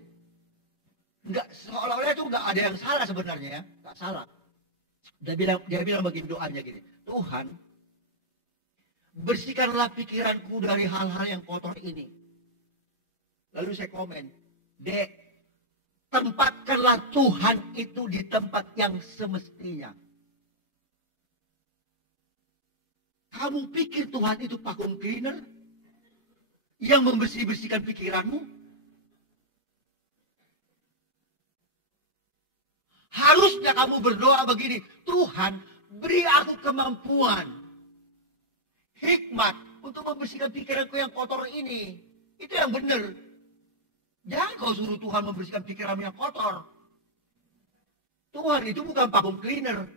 Enggak, seolah-olah itu enggak ada yang salah sebenarnya ya. Enggak salah. Dia bilang begini doanya gini. Tuhan, bersihkanlah pikiranku dari hal-hal yang kotor ini. Lalu saya komen, Dek, tempatkanlah Tuhan itu di tempat yang semestinya. Kamu pikir Tuhan itu vacuum cleaner yang membersih-bersihkan pikiranmu? Harusnya kamu berdoa begini, Tuhan beri aku kemampuan, hikmat untuk membersihkan pikiranku yang kotor ini. Itu yang benar. Jangan kau suruh Tuhan membersihkan pikiranmu yang kotor. Tuhan itu bukan vacuum cleaner.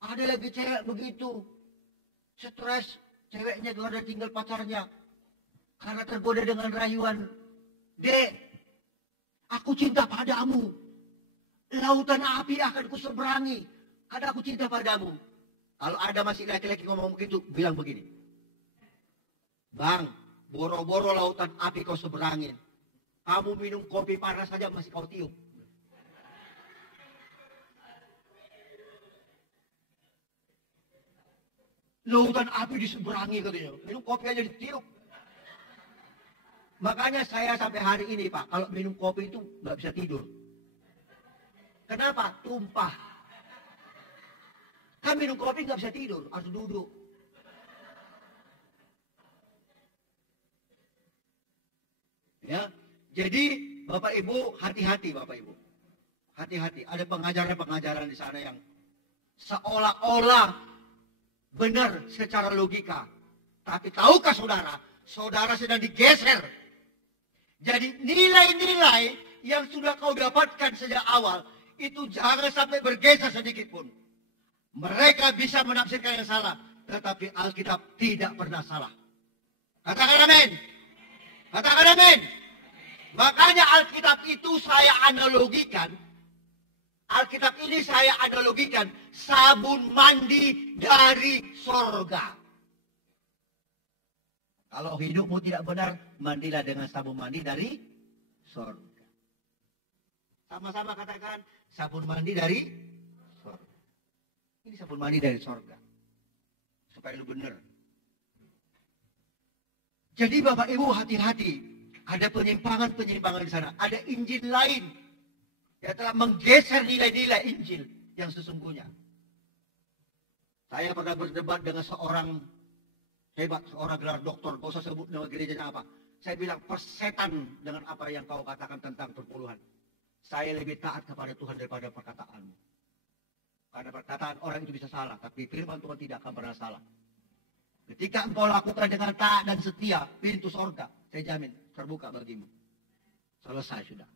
Ada lagi cewek begitu. Stres, ceweknya gak ada tinggal pacarnya. Karena tergoda dengan rayuan. Dek, aku cinta padamu. Lautan api akan kuseberangi. Karena aku cinta padamu. Kalau ada masih laki-laki ngomong begitu, bilang begini. Bang, boro-boro lautan api kau seberangin. Kamu minum kopi panas saja masih kau tiup. Lautan api diseberangi katanya. Minum kopi aja ditiup. Makanya saya sampai hari ini Pak, kalau minum kopi itu nggak bisa tidur. Kenapa? Tumpah. Kan minum kopi nggak bisa tidur, harus duduk. Ya, jadi Bapak Ibu hati-hati Bapak Ibu. Hati-hati, ada pengajaran-pengajaran di sana yang seolah-olah benar secara logika. Tapi tahukah saudara, saudara sedang digeser. Jadi nilai-nilai yang sudah kau dapatkan sejak awal, itu jangan sampai bergeser sedikit pun. Mereka bisa menafsirkan yang salah, tetapi Alkitab tidak pernah salah. Katakan amin. Katakan amin. Makanya Alkitab itu saya analogikan. Alkitab ini saya analogikan sabun mandi dari sorga. Kalau hidupmu tidak benar, mandilah dengan sabun mandi dari sorga. Sama-sama katakan sabun mandi dari sorga. Ini sabun mandi dari sorga. Supaya lu benar. Jadi Bapak Ibu hati-hati. Ada penyimpangan-penyimpangan di sana. Ada Injil lain yang telah menggeser nilai-nilai Injil yang sesungguhnya. Saya pernah berdebat dengan seorang hebat, seorang gelar doktor, gak usah sebut nama gerejanya apa. Saya bilang, persetan dengan apa yang kau katakan tentang perpuluhan. Saya lebih taat kepada Tuhan daripada perkataanmu. Karena perkataan orang itu bisa salah, tapi firman Tuhan tidak akan pernah salah. Ketika engkau lakukan dengan taat dan setia, pintu sorga, saya jamin, terbuka bagimu. Selesai sudah.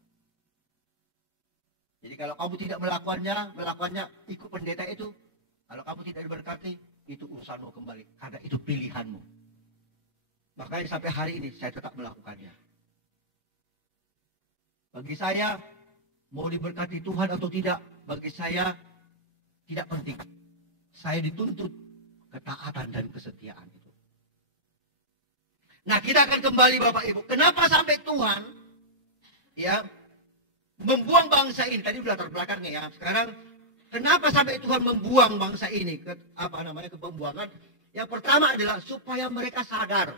Jadi kalau kamu tidak melakukannya, ikut pendeta itu. Kalau kamu tidak diberkati, itu urusanmu kembali. Karena itu pilihanmu. Makanya sampai hari ini, saya tetap melakukannya. Bagi saya, mau diberkati Tuhan atau tidak, bagi saya, tidak penting. Saya dituntut ketaatan dan kesetiaan itu. Nah, kita akan kembali Bapak Ibu. Kenapa sampai Tuhan membuang bangsa ini? Tadi sudah terbelakangnya ya. Sekarang kenapa sampai Tuhan membuang bangsa ini ke pembuangan? Yang pertama adalah supaya mereka sadar.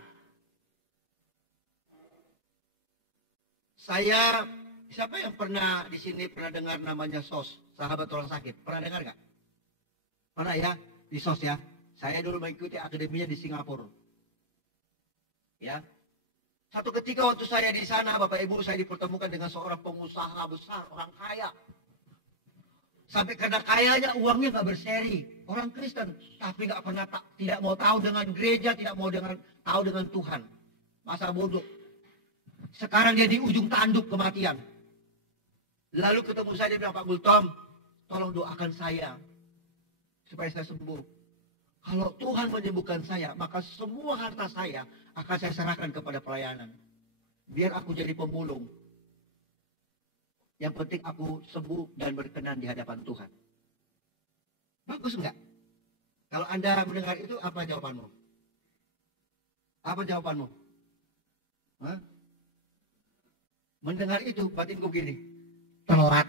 Siapa yang pernah di sini pernah dengar namanya SOS, sahabat orang sakit? Pernah dengar nggak? Pernah ya, di SOS ya. Saya dulu mengikuti akademinya di Singapura. Ya. Satu ketika waktu saya di sana, Bapak Ibu, saya dipertemukan dengan seorang pengusaha besar, orang kaya. Sampai karena kayanya uangnya nggak berseri. Orang Kristen, tapi nggak pernah tidak mau tahu dengan gereja, tidak mau tahu dengan Tuhan. Masa bodoh. Sekarang dia di ujung tanduk kematian. Lalu ketemu saya, dia bilang, Pak Gultom, tolong doakan saya supaya saya sembuh. Kalau Tuhan menyembuhkan saya, maka semua harta saya akan saya serahkan kepada pelayanan. Biar aku jadi pemulung. Yang penting aku sembuh dan berkenan di hadapan Tuhan. Bagus enggak? Kalau Anda mendengar itu, apa jawabanmu? Apa jawabanmu? Hah? Mendengar itu, batinku gini. Telat.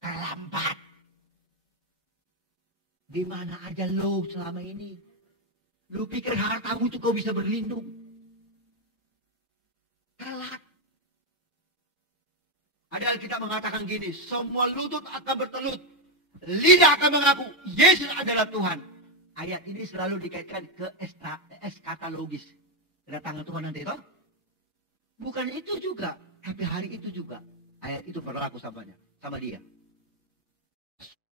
Terlambat. Di mana aja lo selama ini? Lo pikir hartamu itu kau bisa berlindung? Telat. Ada Alkitab mengatakan gini, semua lutut akan bertelut, lidah akan mengaku, Yesus adalah Tuhan. Ayat ini selalu dikaitkan ke eskatologis. Kedatangan Tuhan nanti itu. Bukan itu juga, tapi hari itu juga. Ayat itu berlaku sama dia.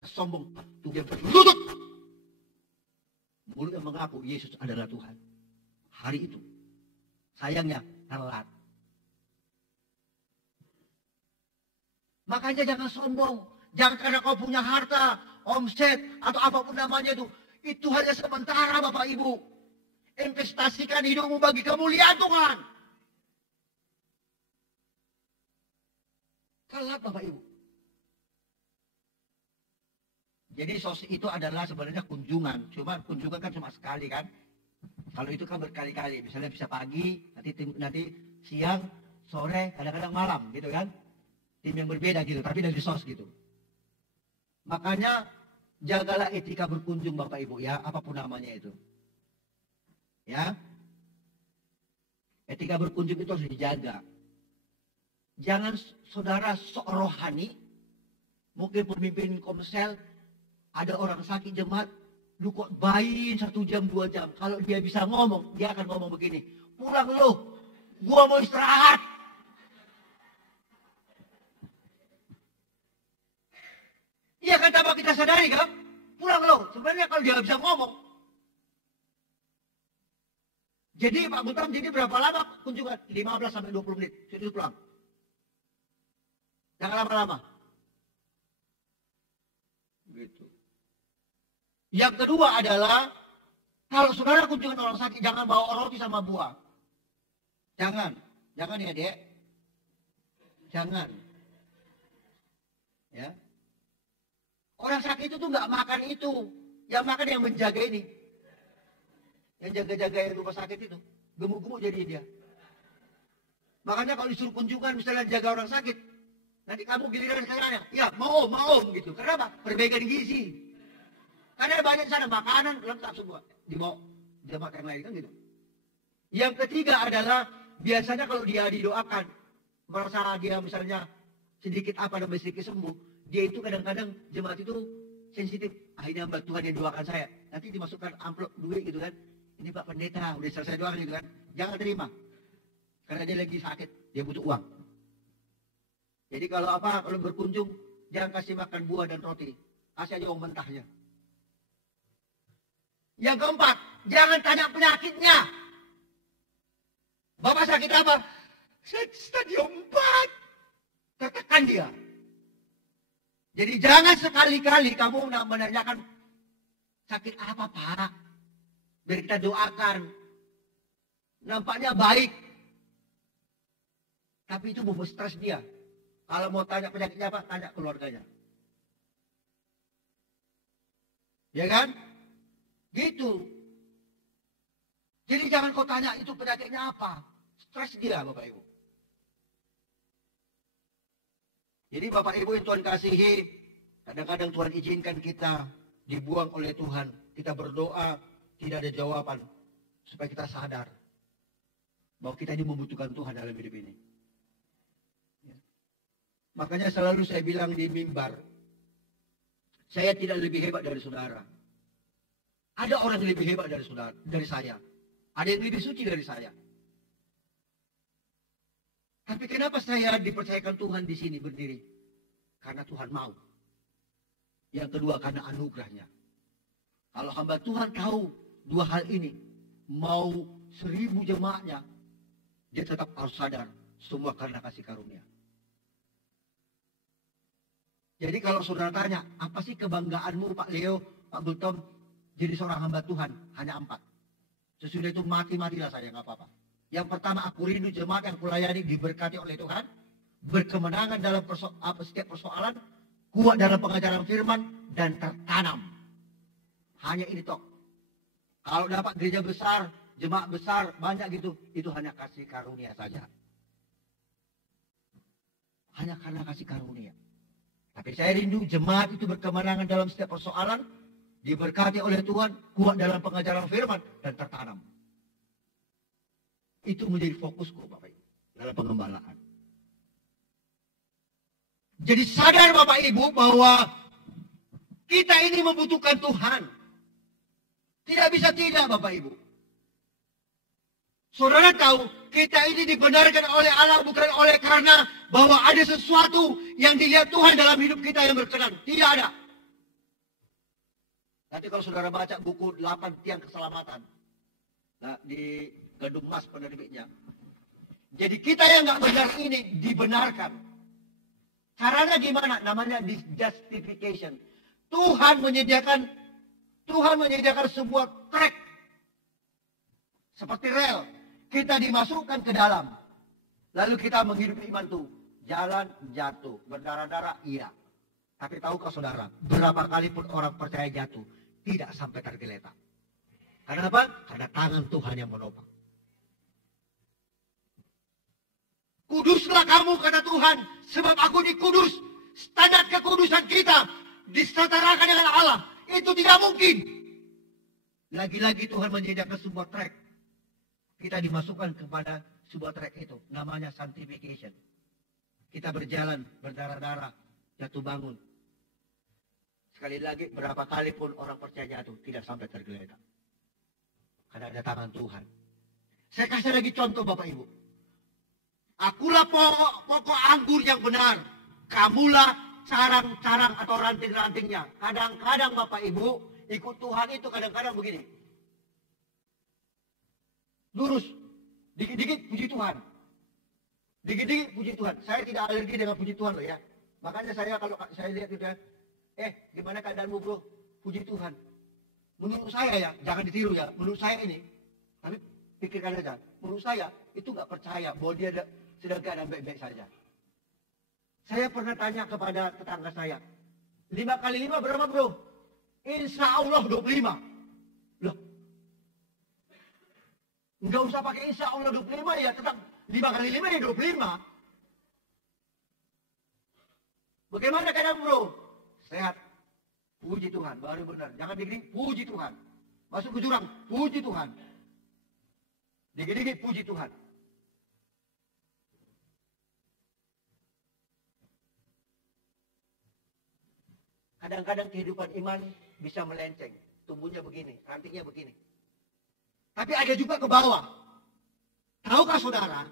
Sombong, tuh dia berlutut. Mulut yang mengaku Yesus adalah Tuhan. Hari itu. Sayangnya telat. Makanya jangan sombong. Jangan karena kau punya harta, omset, atau apapun namanya itu. Itu hanya sementara Bapak Ibu. Investasikan hidupmu bagi kemuliaan Tuhan. Telat Bapak Ibu. Jadi SOS itu adalah sebenarnya kunjungan. Cuma kunjungan kan cuma sekali kan. Kalau itu kan berkali-kali. Misalnya bisa pagi, nanti siang, sore, kadang-kadang malam gitu kan. Tim yang berbeda gitu, tapi dari SOS gitu. Makanya jagalah etika berkunjung Bapak Ibu ya, apapun namanya itu. Ya. Etika berkunjung itu harus dijaga. Jangan saudara sok rohani, mungkin pemimpin komsel, ada orang sakit jemaat, lu kok bayin 1 jam 2 jam. Kalau dia bisa ngomong, dia akan ngomong begini, pulang lo, gua mau istirahat. Iya kan, tanpa kita sadari kan, pulang lo. Sebenarnya kalau dia bisa ngomong. Jadi Pak Gultom, jadi berapa lama kunjungan? 15 sampai 20 menit, sudah pulang. Jangan lama-lama. Gitu. Yang kedua adalah, kalau saudara kunjungan orang sakit, jangan bawa roti sama buah. Jangan ya dek. Jangan. Ya. Orang sakit itu tuh nggak makan itu. Yang makan yang menjaga ini. Yang jaga-jaga yang rumah sakit itu. Gemuk-gemuk jadi dia. Makanya kalau disuruh kunjungan misalnya jaga orang sakit, nanti kamu giliran sekarang ya mau gitu. Kenapa? Perbaikan gizi. Karena banyak sana makanan lengkap semua. Dibawa jemaat yang lain kan gitu. Yang ketiga adalah biasanya kalau dia didoakan, merasa dia misalnya sedikit apa dan sedikit sembuh, dia itu kadang-kadang jemaat itu sensitif. Akhirnya hamba Tuhan yang doakan saya. Nanti dimasukkan amplop duit gitu kan. Ini Pak Pendeta, udah selesai doakan gitu kan. Jangan terima. Karena dia lagi sakit, dia butuh uang. Jadi kalau berkunjung, jangan kasih makan buah dan roti. Kasih aja uang mentahnya. Yang keempat, jangan tanya penyakitnya. Bapak sakit apa? Stadium 4. Katakan dia. Jadi jangan sekali-kali kamu menanyakan sakit apa Pak. Biar kita doakan. Nampaknya baik. Tapi itu membuat stres dia. Kalau mau tanya penyakitnya apa, tanya keluarganya. Ya kan? Gitu. Jadi jangan kau tanya itu penyakitnya apa. Stres dia Bapak Ibu. Jadi Bapak Ibu yang Tuhan kasihi, kadang-kadang Tuhan izinkan kita dibuang oleh Tuhan. Kita berdoa, tidak ada jawaban. Supaya kita sadar bahwa kita ini membutuhkan Tuhan dalam hidup ini. Makanya selalu saya bilang di mimbar, saya tidak lebih hebat dari saudara. Ada orang yang lebih hebat dari saudara, dari saya. Ada yang lebih suci dari saya. Tapi kenapa saya dipercayakan Tuhan di sini berdiri? Karena Tuhan mau. Yang kedua karena anugerahnya. Kalau hamba Tuhan tahu dua hal ini, mau 1000 jemaatnya, dia tetap harus sadar semua karena kasih karunia. Jadi kalau saudara tanya, apa sih kebanggaanmu Pak Leo, Pak Bultom, jadi seorang hamba Tuhan? Hanya 4. Sesudah itu mati-matilah saya, nggak apa-apa. Yang pertama, aku rindu jemaat yang kulayani diberkati oleh Tuhan, berkemenangan dalam setiap persoalan, kuat dalam pengajaran firman, dan tertanam. Hanya ini toh. Kalau dapat gereja besar, jemaat besar, banyak gitu, itu hanya kasih karunia saja. Hanya karena kasih karunia. Tapi saya rindu jemaat itu berkemenangan dalam setiap persoalan, diberkati oleh Tuhan, kuat dalam pengajaran firman, dan tertanam. Itu menjadi fokusku Bapak Ibu dalam pengembalaan. Jadi sadar Bapak Ibu bahwa kita ini membutuhkan Tuhan. Tidak bisa tidak Bapak Ibu. Saudara tahu kita ini dibenarkan oleh Allah bukan oleh karena bahwa ada sesuatu yang dilihat Tuhan dalam hidup kita yang berkenan. Tidak ada. Nanti kalau saudara baca buku 8 tiang keselamatan. Nah, di Gadung Mas penerbitnya. Jadi kita yang nggak benar ini dibenarkan. Caranya gimana? Namanya justification. Tuhan menyediakan sebuah track seperti rel. Kita dimasukkan ke dalam. Lalu kita menghidupi iman tuh. Jalan jatuh, berdarah-darah iya. Tapi tahukah saudara, berapa kali pun orang percaya jatuh, tidak sampai tergeletak. Karena apa? Karena tangan Tuhan yang menopang. Kuduslah kamu kata Tuhan, sebab aku dikudus. Standar kekudusan kita disetarakan dengan Allah. Itu tidak mungkin. Lagi-lagi Tuhan menyediakan sebuah track. Kita dimasukkan kepada sebuah track itu. Namanya sanctification. Kita berjalan, berdarah-darah, jatuh bangun. Sekali lagi, berapa kali pun orang percaya jatuh, tidak sampai tergeletak. Karena ada tangan Tuhan. Saya kasih lagi contoh Bapak Ibu. Akulah pokok anggur yang benar. Kamulah carang-carang atau ranting-rantingnya. Kadang-kadang Bapak Ibu ikut Tuhan itu kadang-kadang begini. Lurus. Dikit-dikit puji Tuhan. Dikit-dikit puji Tuhan. Saya tidak alergi dengan puji Tuhan loh ya. Makanya saya kalau saya lihat gitu ya. Gimana keadaanmu bro? Puji Tuhan. Menurut saya ya, jangan ditiru ya. Menurut saya ini. Tapi pikirkan aja. Menurut saya itu nggak percaya bahwa dia sedang keadaan baik-baik saja. Saya pernah tanya kepada tetangga saya. 5 kali 5 berapa bro? Insya Allah 25. Loh. Nggak usah pakai insya Allah 25 ya. Tetap 5 kali 5 ya 25. Bagaimana keadaan bro? Sehat. Puji Tuhan. Baru benar. Jangan dikit puji Tuhan. Masuk ke jurang. Puji Tuhan. Dikit-dikit puji Tuhan. Kadang-kadang kehidupan iman bisa melenceng. Tumbuhnya begini, rantingnya begini. Tapi ada juga ke bawah. Tahukah saudara?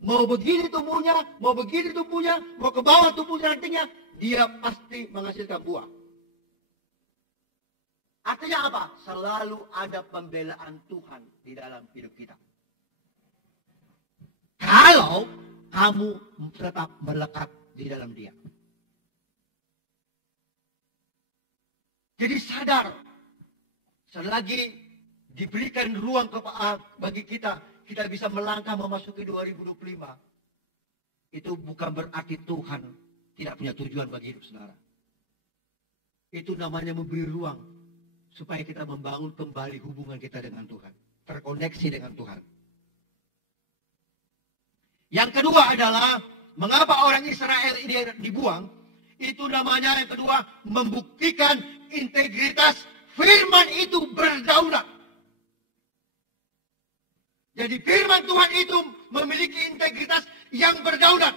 Mau begini tumbuhnya, mau begini tumbuhnya, mau ke bawah tumbuhnya rantingnya, dia pasti menghasilkan buah. Artinya apa? Selalu ada pembelaan Tuhan di dalam hidup kita. Kalau kamu tetap melekat di dalam Dia. Jadi sadar, selagi diberikan ruang bagi kita, kita bisa melangkah memasuki 2025. Itu bukan berarti Tuhan tidak punya tujuan bagi hidup saudara. Itu namanya memberi ruang supaya kita membangun kembali hubungan kita dengan Tuhan, terkoneksi dengan Tuhan. Yang kedua adalah mengapa orang Israel ini dibuang? Itu namanya yang kedua, membuktikan integritas firman itu berdaulat. Jadi firman Tuhan itu memiliki integritas yang berdaulat.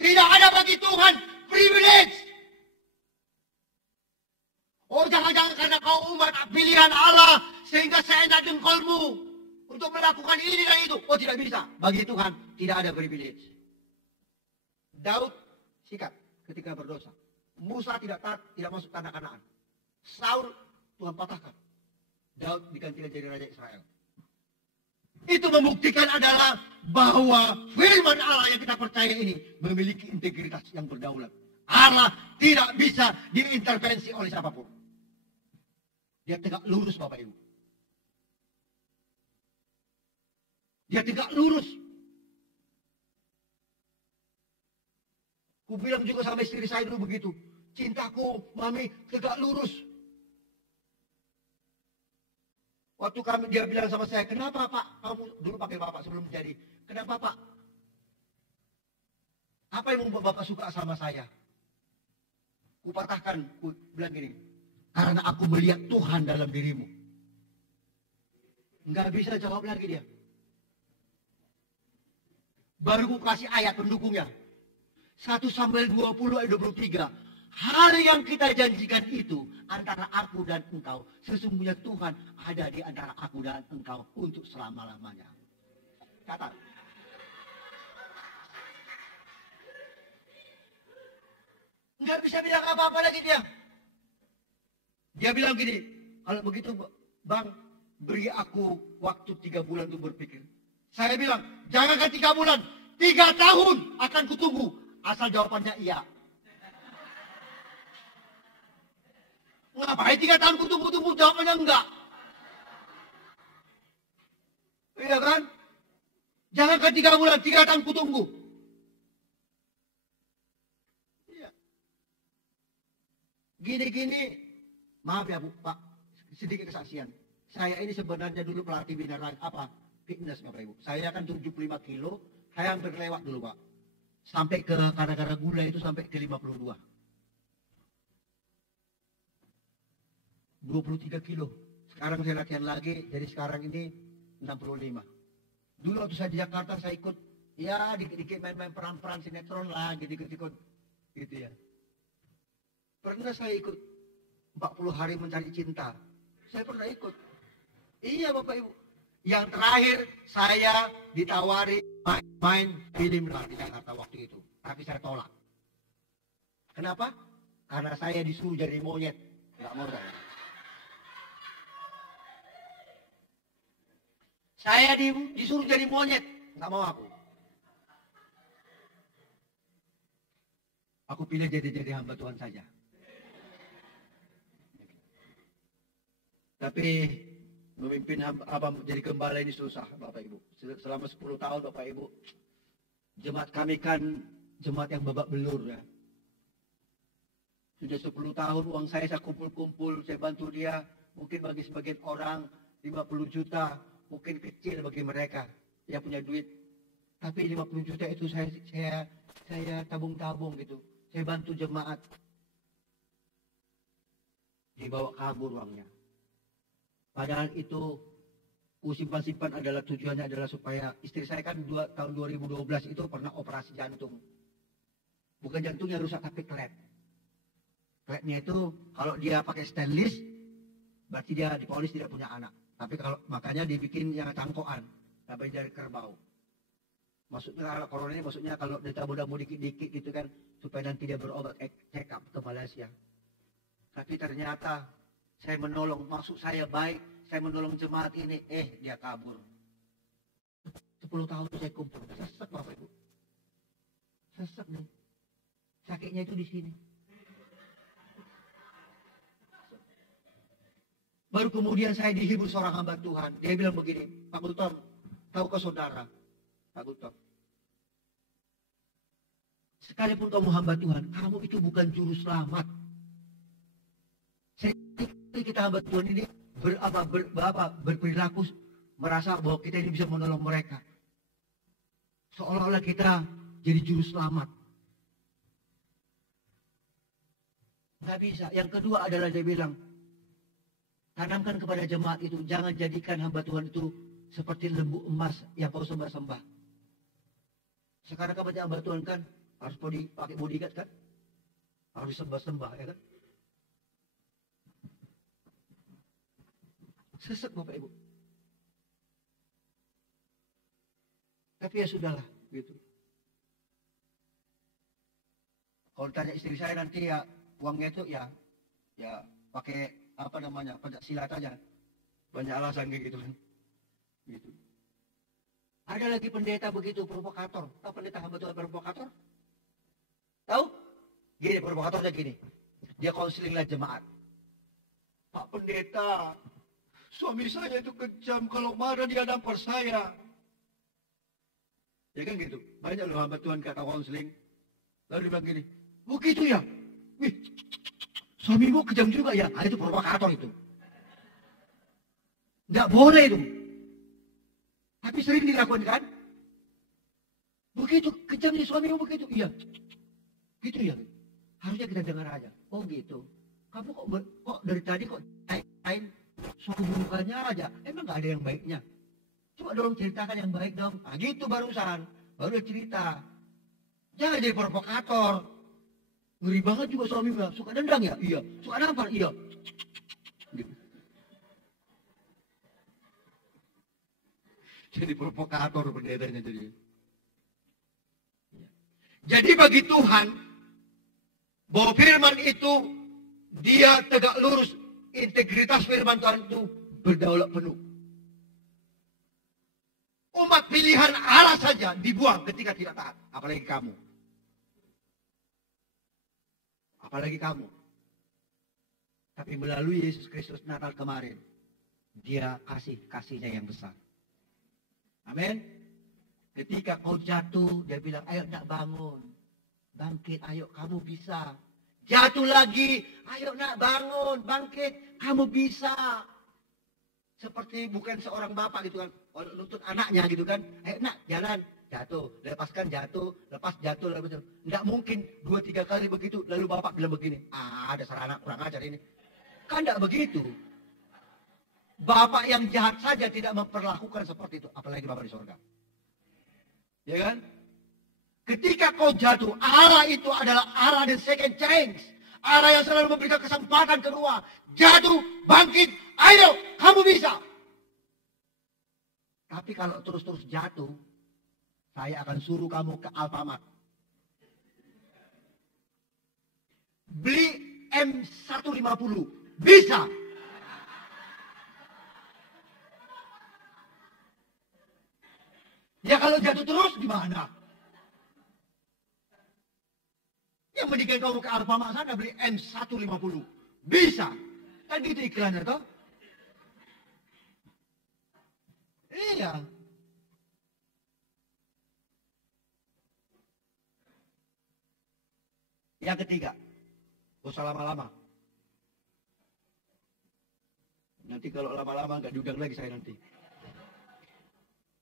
Tidak ada bagi Tuhan privilege. Oh, jangan-jangan karena kau umat pilihan Allah sehingga seenak dengkulmu untuk melakukan ini dan itu. Oh, tidak bisa. Bagi Tuhan tidak ada privilege. Daud sikat ketika berdosa. Musa tidak masuk tanah Kanaan. Saul Tuhan patahkan. Daud digantikan jadi raja Israel. Itu membuktikan adalah bahwa firman Allah yang kita percaya ini memiliki integritas yang berdaulat. Allah tidak bisa diintervensi oleh siapapun. Dia tegak lurus, Bapak Ibu. Dia tegak lurus. Ku bilang juga sama istri saya dulu begitu. Cintaku, Mami, tegak lurus. Waktu dia bilang sama saya, kenapa Pak? Kamu dulu pakai Bapak sebelum menjadi. Kenapa Pak? Apa yang membuat Bapak suka sama saya? Ku patahkan, ku bilang gini. Karena aku melihat Tuhan dalam dirimu. Enggak bisa jawab lagi dia. Baru ku kasih ayat pendukungnya. 1 Samuel 20 ayat 23. Hal yang kita janjikan itu antara aku dan engkau. Sesungguhnya Tuhan ada di antara aku dan engkau untuk selama-lamanya. Kata. Enggak bisa bilang apa-apa lagi dia. Dia bilang gini, kalau begitu Bang, beri aku waktu 3 bulan untuk berpikir. Saya bilang, jangankan 3 bulan, 3 tahun akan kutunggu. Asal jawabannya iya. Ngapain 3 tahun kutunggu-tunggu, jawabannya enggak. Iya kan? Jangankan 3 bulan, 3 tahun kutunggu. Iya. Gini-gini, maaf ya Bu, Pak, sedikit kesaksian. Saya ini sebenarnya dulu pelatih bina fitness Bapak Ibu. Saya kan 75 kilo, saya hampir lewat dulu Pak. Sampai ke gara-gara gula itu sampai ke 52. 23 kilo. Sekarang saya latihan lagi, jadi sekarang ini 65. Dulu waktu saya di Jakarta saya ikut, ya dikit-dikit main-main peran-peran sinetron lah, gitu-gitu. Gitu ya. Pernah saya ikut 40 hari mencari cinta. Saya pernah ikut. Iya Bapak Ibu. Yang terakhir saya ditawari main film lah di Jakarta waktu itu. Tapi saya tolak. Kenapa? Karena saya disuruh jadi monyet. Nggak mau saya. Saya disuruh jadi monyet. Nggak mau aku. Aku pilih jadi hamba Tuhan saja. Tapi memimpin jadi gembala ini susah Bapak Ibu. Selama 10 tahun Bapak Ibu. Jemaat kami kan jemaat yang babak belur ya. Sudah 10 tahun uang saya kumpul-kumpul, saya bantu dia. Mungkin bagi sebagian orang 50 juta, mungkin kecil bagi mereka yang punya duit. Tapi 50 juta itu saya tabung-tabung gitu. Saya bantu jemaat. Dibawa kabur uangnya. Padahal itu simpan-simpan adalah tujuannya adalah supaya istri saya kan tahun 2012 itu pernah operasi jantung. Bukan jantungnya rusak tapi klet. Kletnya itu kalau dia pakai stainless berarti dia dipolis tidak punya anak. Tapi kalau makanya dibikin yang cangkokan sampai dari kerbau. Maksudnya kalau corona ini maksudnya kalau ditambah-tambah dikit-dikit gitu kan supaya nanti dia berobat check up ke Malaysia. Tapi ternyata saya menolong, maksud saya baik, saya menolong jemaat ini, dia kabur. 10 tahun saya kumpul, sesek Bapak Ibu. Sesek nih. Sakitnya itu di sini. Baru kemudian saya dihibur seorang hamba Tuhan. Dia bilang begini, Pak Gultom, tahukah saudara? Pak Gultom, sekalipun kamu hamba Tuhan, kamu itu bukan juru selamat. Kita hamba Tuhan ini berperilaku merasa bahwa kita ini bisa menolong mereka. Seolah-olah kita jadi juru selamat. Nggak bisa. Yang kedua adalah dia bilang, tanamkan kepada jemaat itu, jangan jadikan hamba Tuhan itu seperti lembu emas yang kau sembah-sembah. Sekarang kan banyak hamba Tuhan kan harus pakai bodyguard kan, harus sembah-sembah ya kan. Sesek Bapak Ibu. Tapi ya sudahlah, gitu. Kalau tanya istri saya nanti ya uangnya itu ya pakai apa namanya, pencak silat aja. Banyak alasan kayak gitu kan. Gitu. Ada lagi pendeta begitu, provokator. Tahu pendeta hamba Tuhan provokator? Tahu? Gini, provokatornya gini. Dia konselinglah jemaat. Pak pendeta, suami saya itu kejam, kalau marah dia nampar saya. Ya kan gitu. Banyak loh hamba Tuhan kata konseling. Lalu dia bilang gini, begitu ya? Wih, suamimu kejam juga ya? Itu provokator itu. Nggak boleh itu. Tapi sering dilakukan kan? Begitu, kejam nih suamimu begitu. Iya. Gitu ya? Harusnya kita dengar aja. Oh gitu. Kamu kok dari tadi kok lain suku burukannya aja. Emang nggak ada yang baiknya? Coba dong ceritakan yang baik dong. Nah gitu barusan. Baru dia cerita. Jangan jadi provokator. Ngeri banget juga suami gue. Suka dendang ya? Iya. Suka nampar? Iya. Gitu. Jadi provokator pendetanya jadi. Jadi bagi Tuhan, bahwa firman itu dia tegak lurus. Integritas firman Tuhan itu berdaulat penuh. Umat pilihan Allah saja dibuang ketika tidak taat. Apalagi kamu. Apalagi kamu. Tapi melalui Yesus Kristus Natal kemarin, dia kasihnya yang besar. Amin. Ketika kau jatuh, dia bilang, ayo nak bangun. Bangkit, ayo kamu bisa. Jatuh lagi, ayo nak bangun, bangkit, kamu bisa. Seperti bukan seorang bapak gitu kan, nuntut anaknya gitu kan. Ayo nak, jalan, jatuh, lepaskan jatuh, lepas jatuh, lepas jatuh. Nggak mungkin 2-3 kali begitu, lalu bapak bilang begini, dasar anak kurang ajar ini. Kan nggak begitu. Bapak yang jahat saja tidak memperlakukan seperti itu, apalagi bapak di surga. Ya kan? Ketika kau jatuh, Allah itu adalah Allah the second chance. Allah yang selalu memberikan kesempatan kedua. Jatuh, bangkit, ayo, kamu bisa. Tapi kalau terus-terus jatuh, saya akan suruh kamu ke Alfamart. Beli M150. Bisa. Ya kalau jatuh terus gimana? Yang mendingan kamu ke Alfamart sana beli M150. Bisa. Kan gitu iklannya toh? Iya. Yang ketiga. Gak usah lama-lama. Nanti kalau lama-lama gak diundang lagi saya nanti.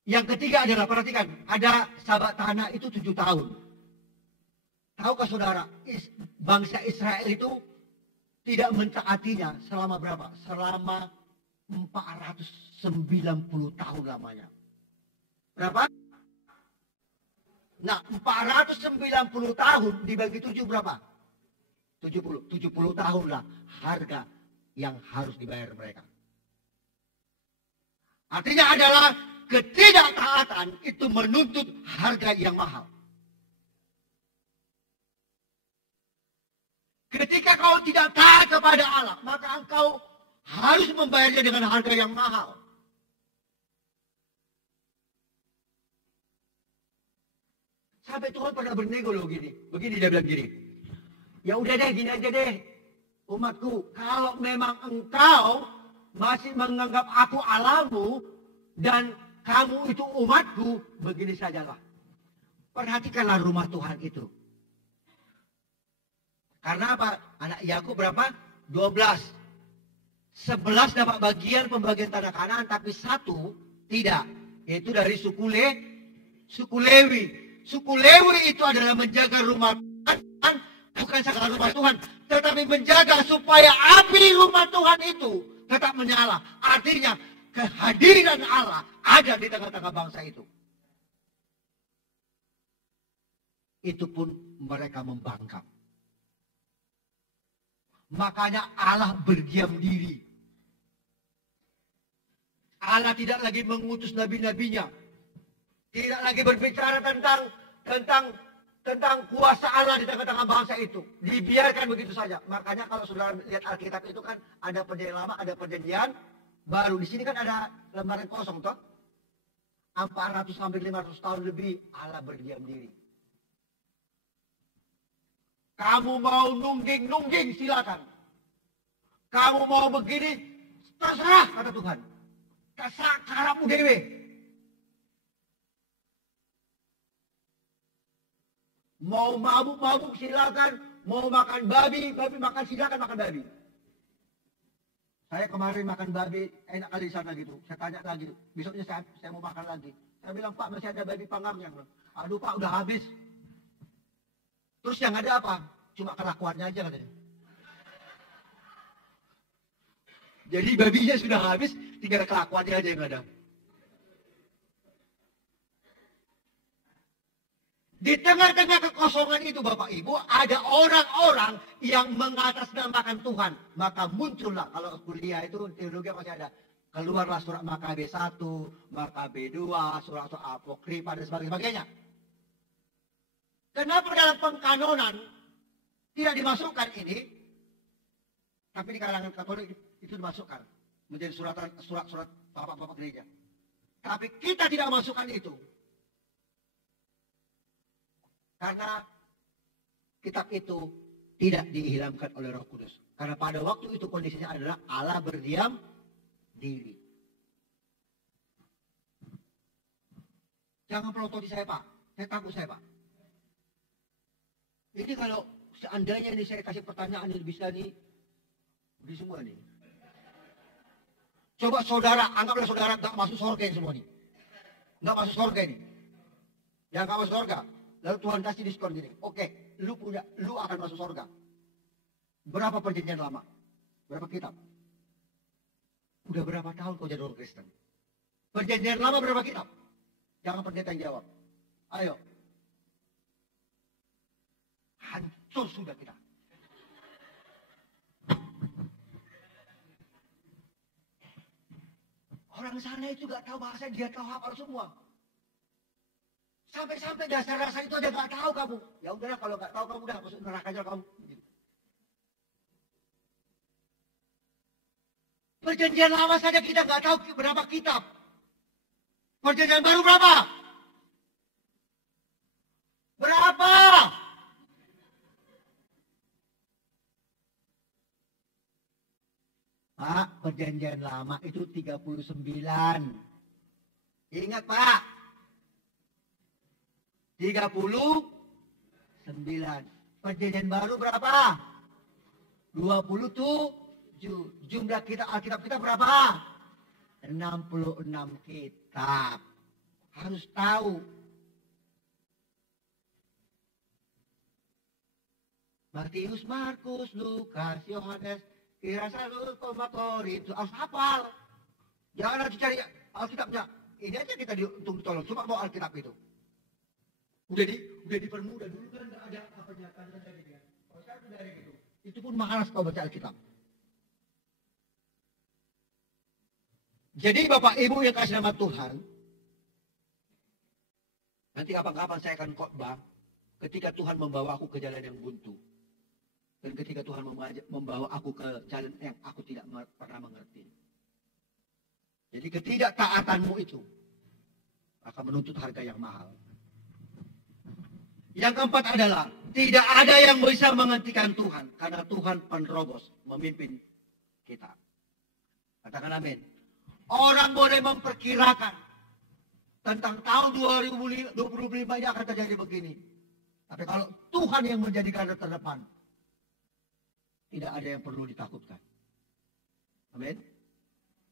Yang ketiga adalah, perhatikan, ada sahabat tanah itu 7 tahun. Tahukah saudara, bangsa Israel itu tidak mentaatinya selama berapa? Selama 490 tahun lamanya. Berapa? Nah, 490 tahun dibagi 7 berapa? 70 tahun lah harga yang harus dibayar mereka. Artinya adalah ketidaktaatan itu menuntut harga yang mahal. Ketika kau tidak taat kepada Allah, maka engkau harus membayarnya dengan harga yang mahal. Sampai Tuhan pernah bernego loh gini. Begini dia bilang gini. Ya udah deh, gini aja deh. Umatku, kalau memang engkau masih menganggap aku Allahmu dan kamu itu umatku, begini sajalah. Perhatikanlah rumah Tuhan itu. Karena apa? Anak Yakub berapa? 12. 11 dapat pembagian tanah Kanaan, tapi 1 tidak. Yaitu dari suku Lewi. Suku Lewi itu adalah menjaga rumah Tuhan, bukan sekadar rumah Tuhan, tetapi menjaga supaya api rumah Tuhan itu tetap menyala. Artinya kehadiran Allah ada di tengah-tengah bangsa itu. Itu pun mereka membangkang. Makanya Allah berdiam diri. Allah tidak lagi mengutus nabi-nabinya. Tidak lagi berbicara tentang kuasa Allah di tengah-tengah bangsa itu. Dibiarkan begitu saja. Makanya kalau saudara lihat Alkitab itu kan ada perjanjian lama, ada perjanjian baru. Di sini kan ada lembaran kosong toh. 400 sampai 500 tahun lebih Allah berdiam diri. Kamu mau nungging silakan. Kamu mau begini, terserah kata Tuhan. Terserah karamu dewe. Mau mabuk silakan. Mau makan babi makan silakan makan babi. Saya kemarin makan babi enak kali di sana gitu. Saya tanya lagi, besoknya saya mau makan lagi. Saya bilang, Pak masih ada babi panggangnya. Aduh Pak udah habis. Terus yang ada apa? Cuma kelakuannya aja katanya. Jadi babinya sudah habis, tinggal kelakuannya aja yang ada. Di tengah-tengah kekosongan itu Bapak Ibu, ada orang-orang yang mengatasnamakan Tuhan. Maka muncullah, kalau kuliah itu teologi masih ada. Keluarlah surat Makabe 1, Makabe 2, surat-surat Apokrifa dan sebagainya. Kenapa dalam pengkanonan tidak dimasukkan ini? Tapi di kalangan Katolik itu dimasukkan. Menjadi surat-surat bapak-bapak gereja. Tapi kita tidak masukkan itu. Karena kitab itu tidak dihilangkan oleh Roh Kudus. Karena pada waktu itu kondisinya adalah Allah berdiam diri. Jangan pelototi saya Pak. Saya takut saya Pak. Ini kalau seandainya ini saya kasih pertanyaan ini bisa nih. Di semua nih. Coba saudara, anggaplah saudara gak masuk surga ini semua nih. Gak masuk surga ini. Yang gak masuk surga. Lalu Tuhan kasih diskon gini. Oke, lu akan masuk surga. Berapa perjanjian lama? Berapa kitab? Udah berapa tahun kau jadi orang Kristen? Perjanjian lama berapa kitab? Jangan pendeta yang jawab. Ayo. Hancur sudah kita. Orang sana itu gak tahu bahasa, dia tahu hafal semua. Sampai-sampai dasar-dasar itu aja gak tahu kamu. Ya udahlah kalau gak tahu kamu udah masuk neraka aja kamu. Perjanjian lama saja kita gak tahu berapa kitab. Perjanjian baru berapa? Berapa? Pak, perjanjian lama itu 39. Ingat Pak. 39. Perjanjian baru berapa? 27. Jumlah Alkitab kita berapa? 66 kitab. Harus tahu. Matius, Markus, Lukas, Yohanes, Kirasa, Korintus. Harus hafal. Jangan nanti cari Alkitabnya. Ini aja kita tolong. Cuma bawa Alkitab itu. Udah dipermudah dulu kan nggak ada apa pernyataan dari dia. Kalau sekarang dari gitu. Itu pun malas kau baca Alkitab. Jadi Bapak Ibu yang kasih nama Tuhan, nanti kapan-kapan saya akan khotbah ketika Tuhan membawa aku ke jalan yang buntu. Dan ketika Tuhan membawa aku ke jalan yang aku tidak pernah mengerti. Jadi ketidaktaatanmu itu akan menuntut harga yang mahal. Yang keempat adalah tidak ada yang bisa menghentikan Tuhan. Karena Tuhan penerobos memimpin kita. Katakan amin. Orang boleh memperkirakan tentang tahun 2025 ini akan terjadi begini. Tapi kalau Tuhan yang menjadi garda terdepan, tidak ada yang perlu ditakutkan. Amin.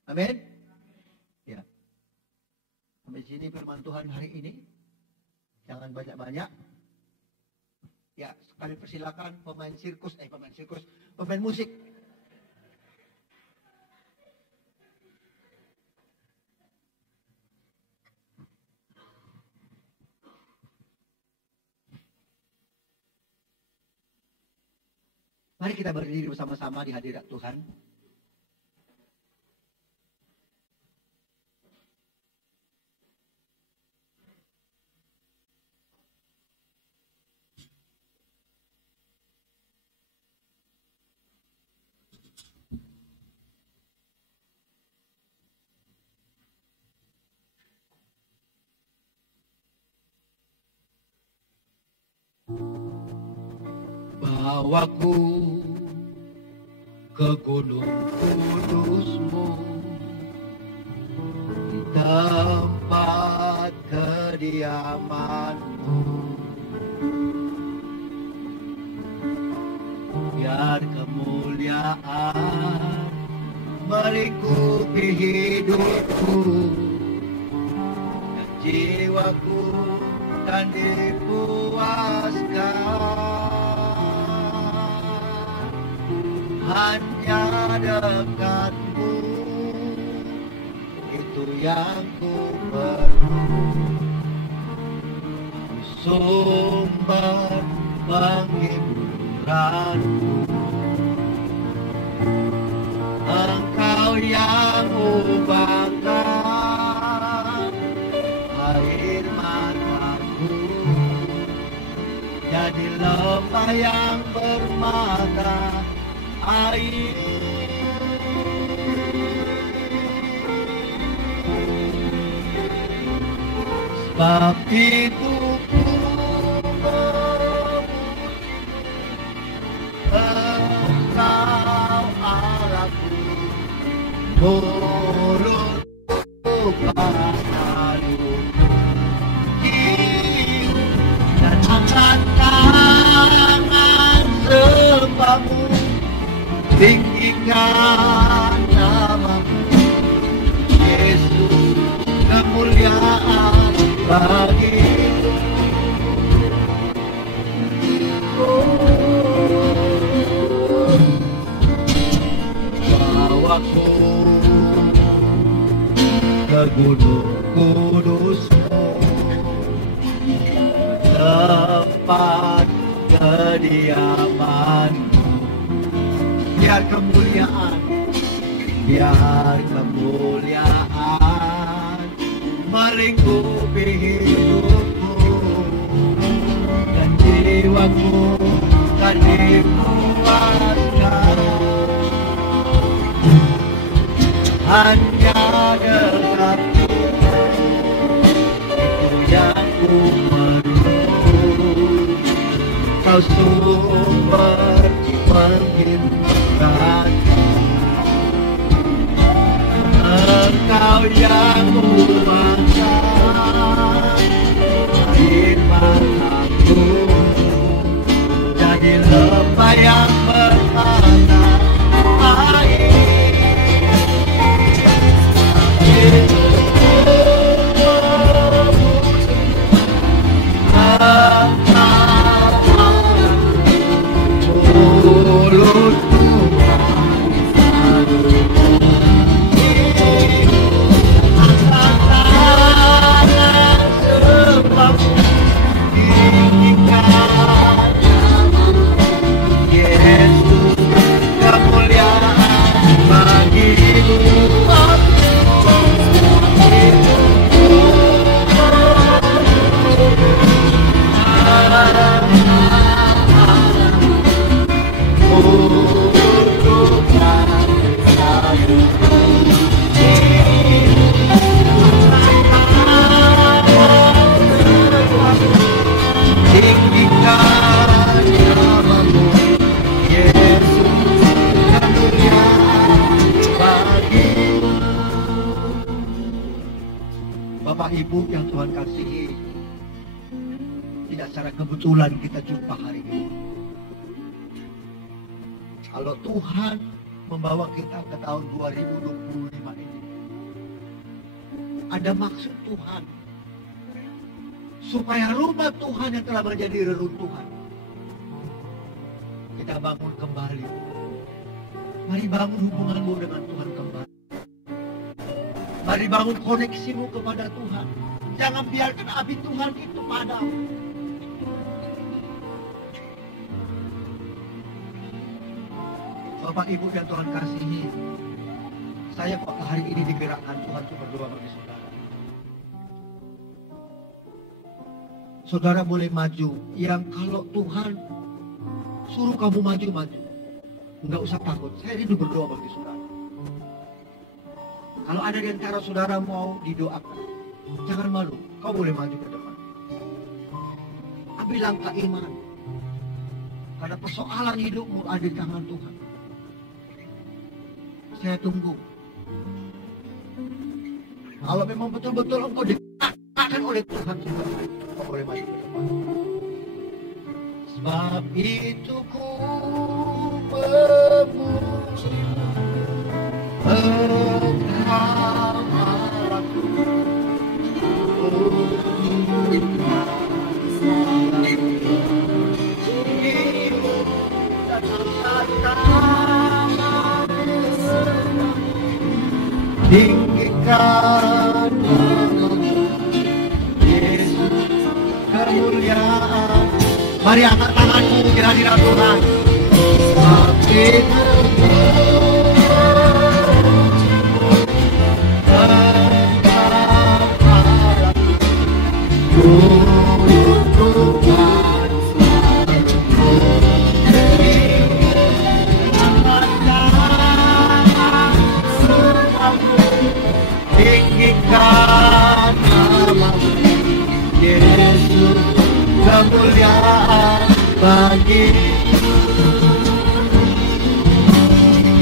Amin. Ya. Sampai sini firman Tuhan hari ini. Jangan banyak-banyak. Ya, sekali persilakan pemain musik. Mari kita berdiri bersama-sama di hadirat Tuhan. Bawaku ke gunung kudus-Mu, di tempat kediaman-Mu, biar kemuliaan melingkupi hidupku dan jiwaku dan dipuaskan. Hanya dekat-Mu, itu yang ku perlu. Sumber penghiburanku, Engkau yang ubahkan air mataku jadi lembah yang bermata air. Sebab itu ku memuji Engkau Allahku, mulutku padamu dan angkat tangan sembah-Mu, tinggikan nama-Mu, Yesus, kemuliaan bagi-Mu. Bawaku ke gunung kudus-Mu, tempat kediaman-Mu, biar kemuliaan melingkupi hidupku dan jiwaku kan dipuaskan. Hanya dekat-Mu, itu yang ku perlu. Kau sumber penghiburanku, Engkau yang ubahkan air mataku jadi lembah yang bermata air. Mulutku Ibu yang Tuhan kasihi, tidak secara kebetulan kita jumpa hari ini. Kalau Tuhan membawa kita ke tahun 2025 ini, ada maksud Tuhan supaya rumah Tuhan yang telah menjadi reruntuhan kita bangun kembali. Mari bangun hubunganmu dengan Tuhan kembali. Mari bangun koneksimu kepada Tuhan. Jangan biarkan api Tuhan itu padam. Bapak Ibu yang Tuhan kasihi, saya kok hari ini digerakkan Tuhan untuk berdoa bagi saudara. Saudara boleh maju, yang kalau Tuhan suruh kamu maju-maju, nggak usah takut. Saya rindu berdoa bagi saudara. Kalau ada di antara saudara mau didoakan, jangan malu, kau boleh maju ke depan. Ambil langkah iman, karena persoalan hidupmu ada di tangan Tuhan. Saya tunggu. Kalau memang betul-betul engkau digerakkan oleh Tuhan, kau boleh maju ke depan. Sebab itu ku memuji Engkau Allahku, tinggikan Yesus kemuliaan. Mari angkat tanganmu di hadirat Tuhan. Tinggikan namamu Yesus, kemuliaan bagi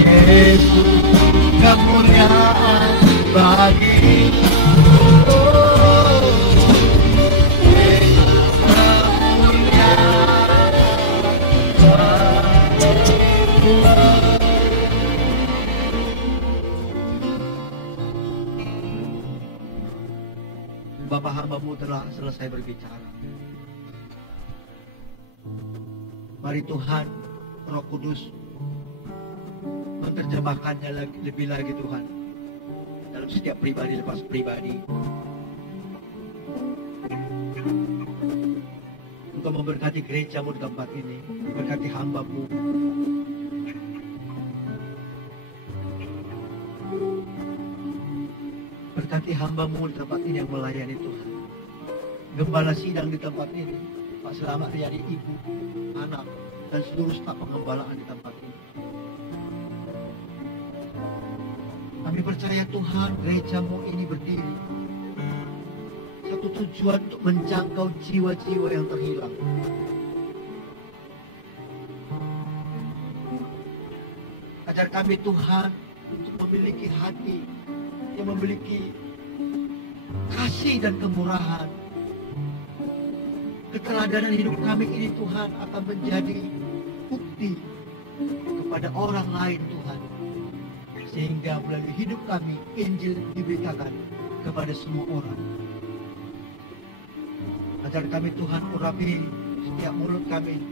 Yesus, kemuliaan bagi Bapak hambamu telah selesai berbicara. Mari Tuhan, Roh Kudus, menerjemahkannya lebih lagi Tuhan, dalam setiap pribadi lepas pribadi. Engkau memberkati gerejamu di tempat ini, memberkati hambamu. Berkati hambamu di tempat ini yang melayani Tuhan. Gembala sidang di tempat ini, Pak Selamat Riyadi, ibu, anak, dan seluruh staf pengembalaan di tempat ini. Kami percaya Tuhan, gerejamu ini berdiri satu tujuan untuk menjangkau jiwa-jiwa yang terhilang. Ajar kami Tuhan untuk memiliki hati yang memiliki kasih dan kemurahan. Keteladanan hidup kami ini Tuhan akan menjadi bukti kepada orang lain Tuhan, sehingga melalui hidup kami Injil diberitakan kepada semua orang. Ajar kami Tuhan urapi setiap mulut kami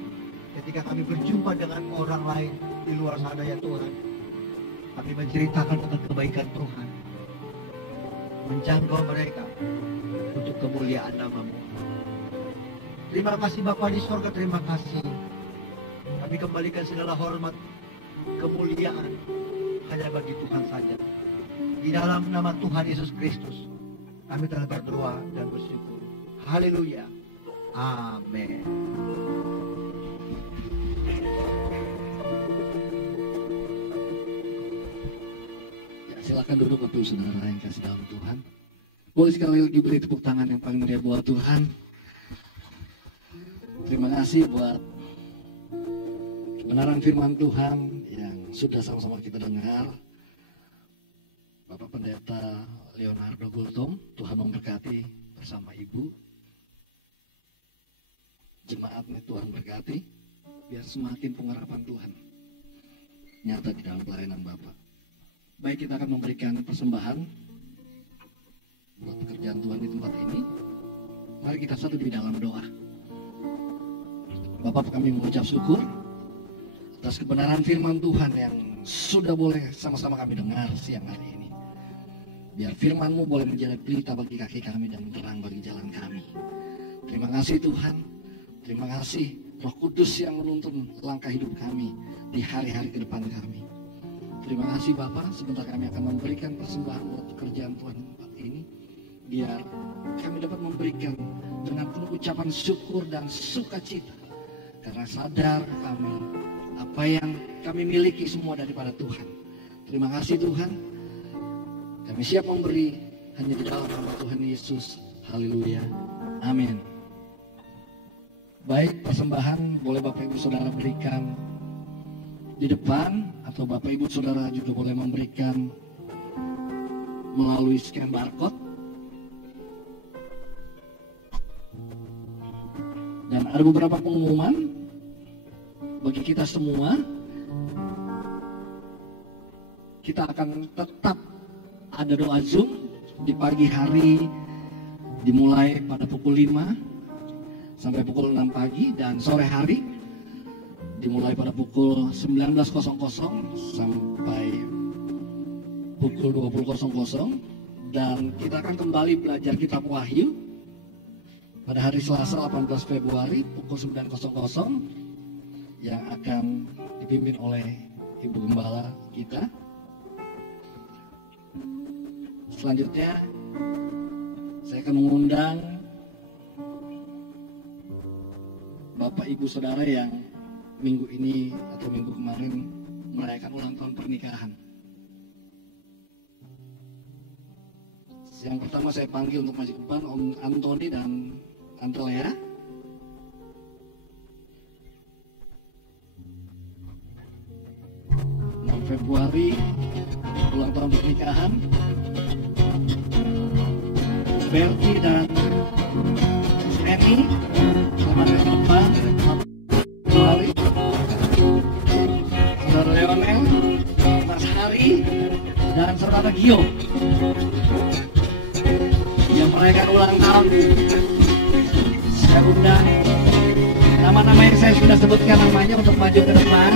ketika kami berjumpa dengan orang lain di luar sana ya Tuhan. Kami menceritakan tentang kebaikan Tuhan, menjangkau mereka untuk kemuliaan nama-Mu. Terima kasih Bapa di sorga, terima kasih. Kami kembalikan segala hormat, kemuliaan hanya bagi Tuhan saja. Di dalam nama Tuhan Yesus Kristus, kami telah berdoa dan bersyukur. Haleluya. Amin. Ya, silakan duduk untuk saudara yang kasih dalam Tuhan. Boleh sekali lagi beri tepuk tangan yang paling meriah buat Tuhan. Terima kasih buat kebenaran firman Tuhan yang sudah sama-sama kita dengar. Bapak Pendeta Leonardo Gultom, Tuhan memberkati. bersama Ibu. Jemaatnya Tuhan berkati, biar semakin pengharapan Tuhan nyata di dalam pelayanan Bapak. Baik, kita akan memberikan persembahan buat pekerjaan Tuhan di tempat ini. Mari kita satu di dalam doa. Bapak, kami mengucap syukur atas kebenaran firman Tuhan yang sudah boleh sama-sama kami dengar siang hari ini. Biar firman-Mu boleh menjadi pelita bagi kaki kami dan terang bagi jalan kami. Terima kasih Tuhan. Terima kasih Roh Kudus yang menuntun langkah hidup kami di hari-hari ke depan kami. Terima kasih Bapak, sebentar kami akan memberikan persembahan buat pekerjaan Tuhan tempat ini. Biar kami dapat memberikan dengan penuh ucapan syukur dan sukacita. Karena sadar kami, apa yang kami miliki semua daripada Tuhan. Terima kasih Tuhan. Kami siap memberi hanya di dalam nama Tuhan Yesus. Haleluya. Amin. Baik, persembahan boleh Bapak Ibu Saudara berikan di depan, atau Bapak Ibu Saudara juga boleh memberikan melalui scan barcode. Dan ada beberapa pengumuman bagi kita semua. Kita akan tetap ada doa Zoom di pagi hari, dimulai pada pukul 5 sampai pukul 6 pagi, dan sore hari dimulai pada pukul 19.00 sampai pukul 20.00. Dan kita akan kembali belajar kitab Wahyu pada hari Selasa 18 Februari pukul 9.00 yang akan dipimpin oleh Ibu Gembala kita. Selanjutnya saya akan mengundang Bapak Ibu Saudara yang minggu ini atau minggu kemarin merayakan ulang tahun pernikahan. Yang pertama saya panggil untuk maju ke depan Om Antoni dan Tante Lea. Februari ulang tahun pernikahan Berti dan Eni. Selamat datang ke depan. Februari Saudara Leonel, Mas Hari, dan Saudara Gio yang merayakan ulang tahun. Saya undang nama-nama yang saya sudah sebutkan namanya untuk maju ke depan.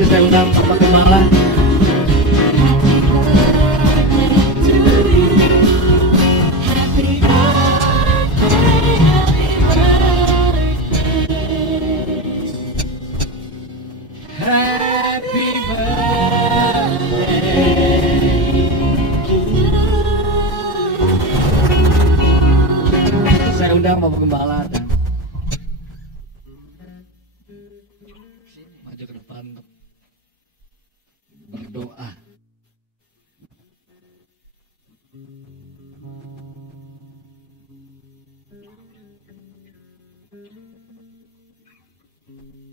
Nanti saya undang Bapak Gembala. Saya undang Bapak Gembala dan maju ke depan untuk berdoa.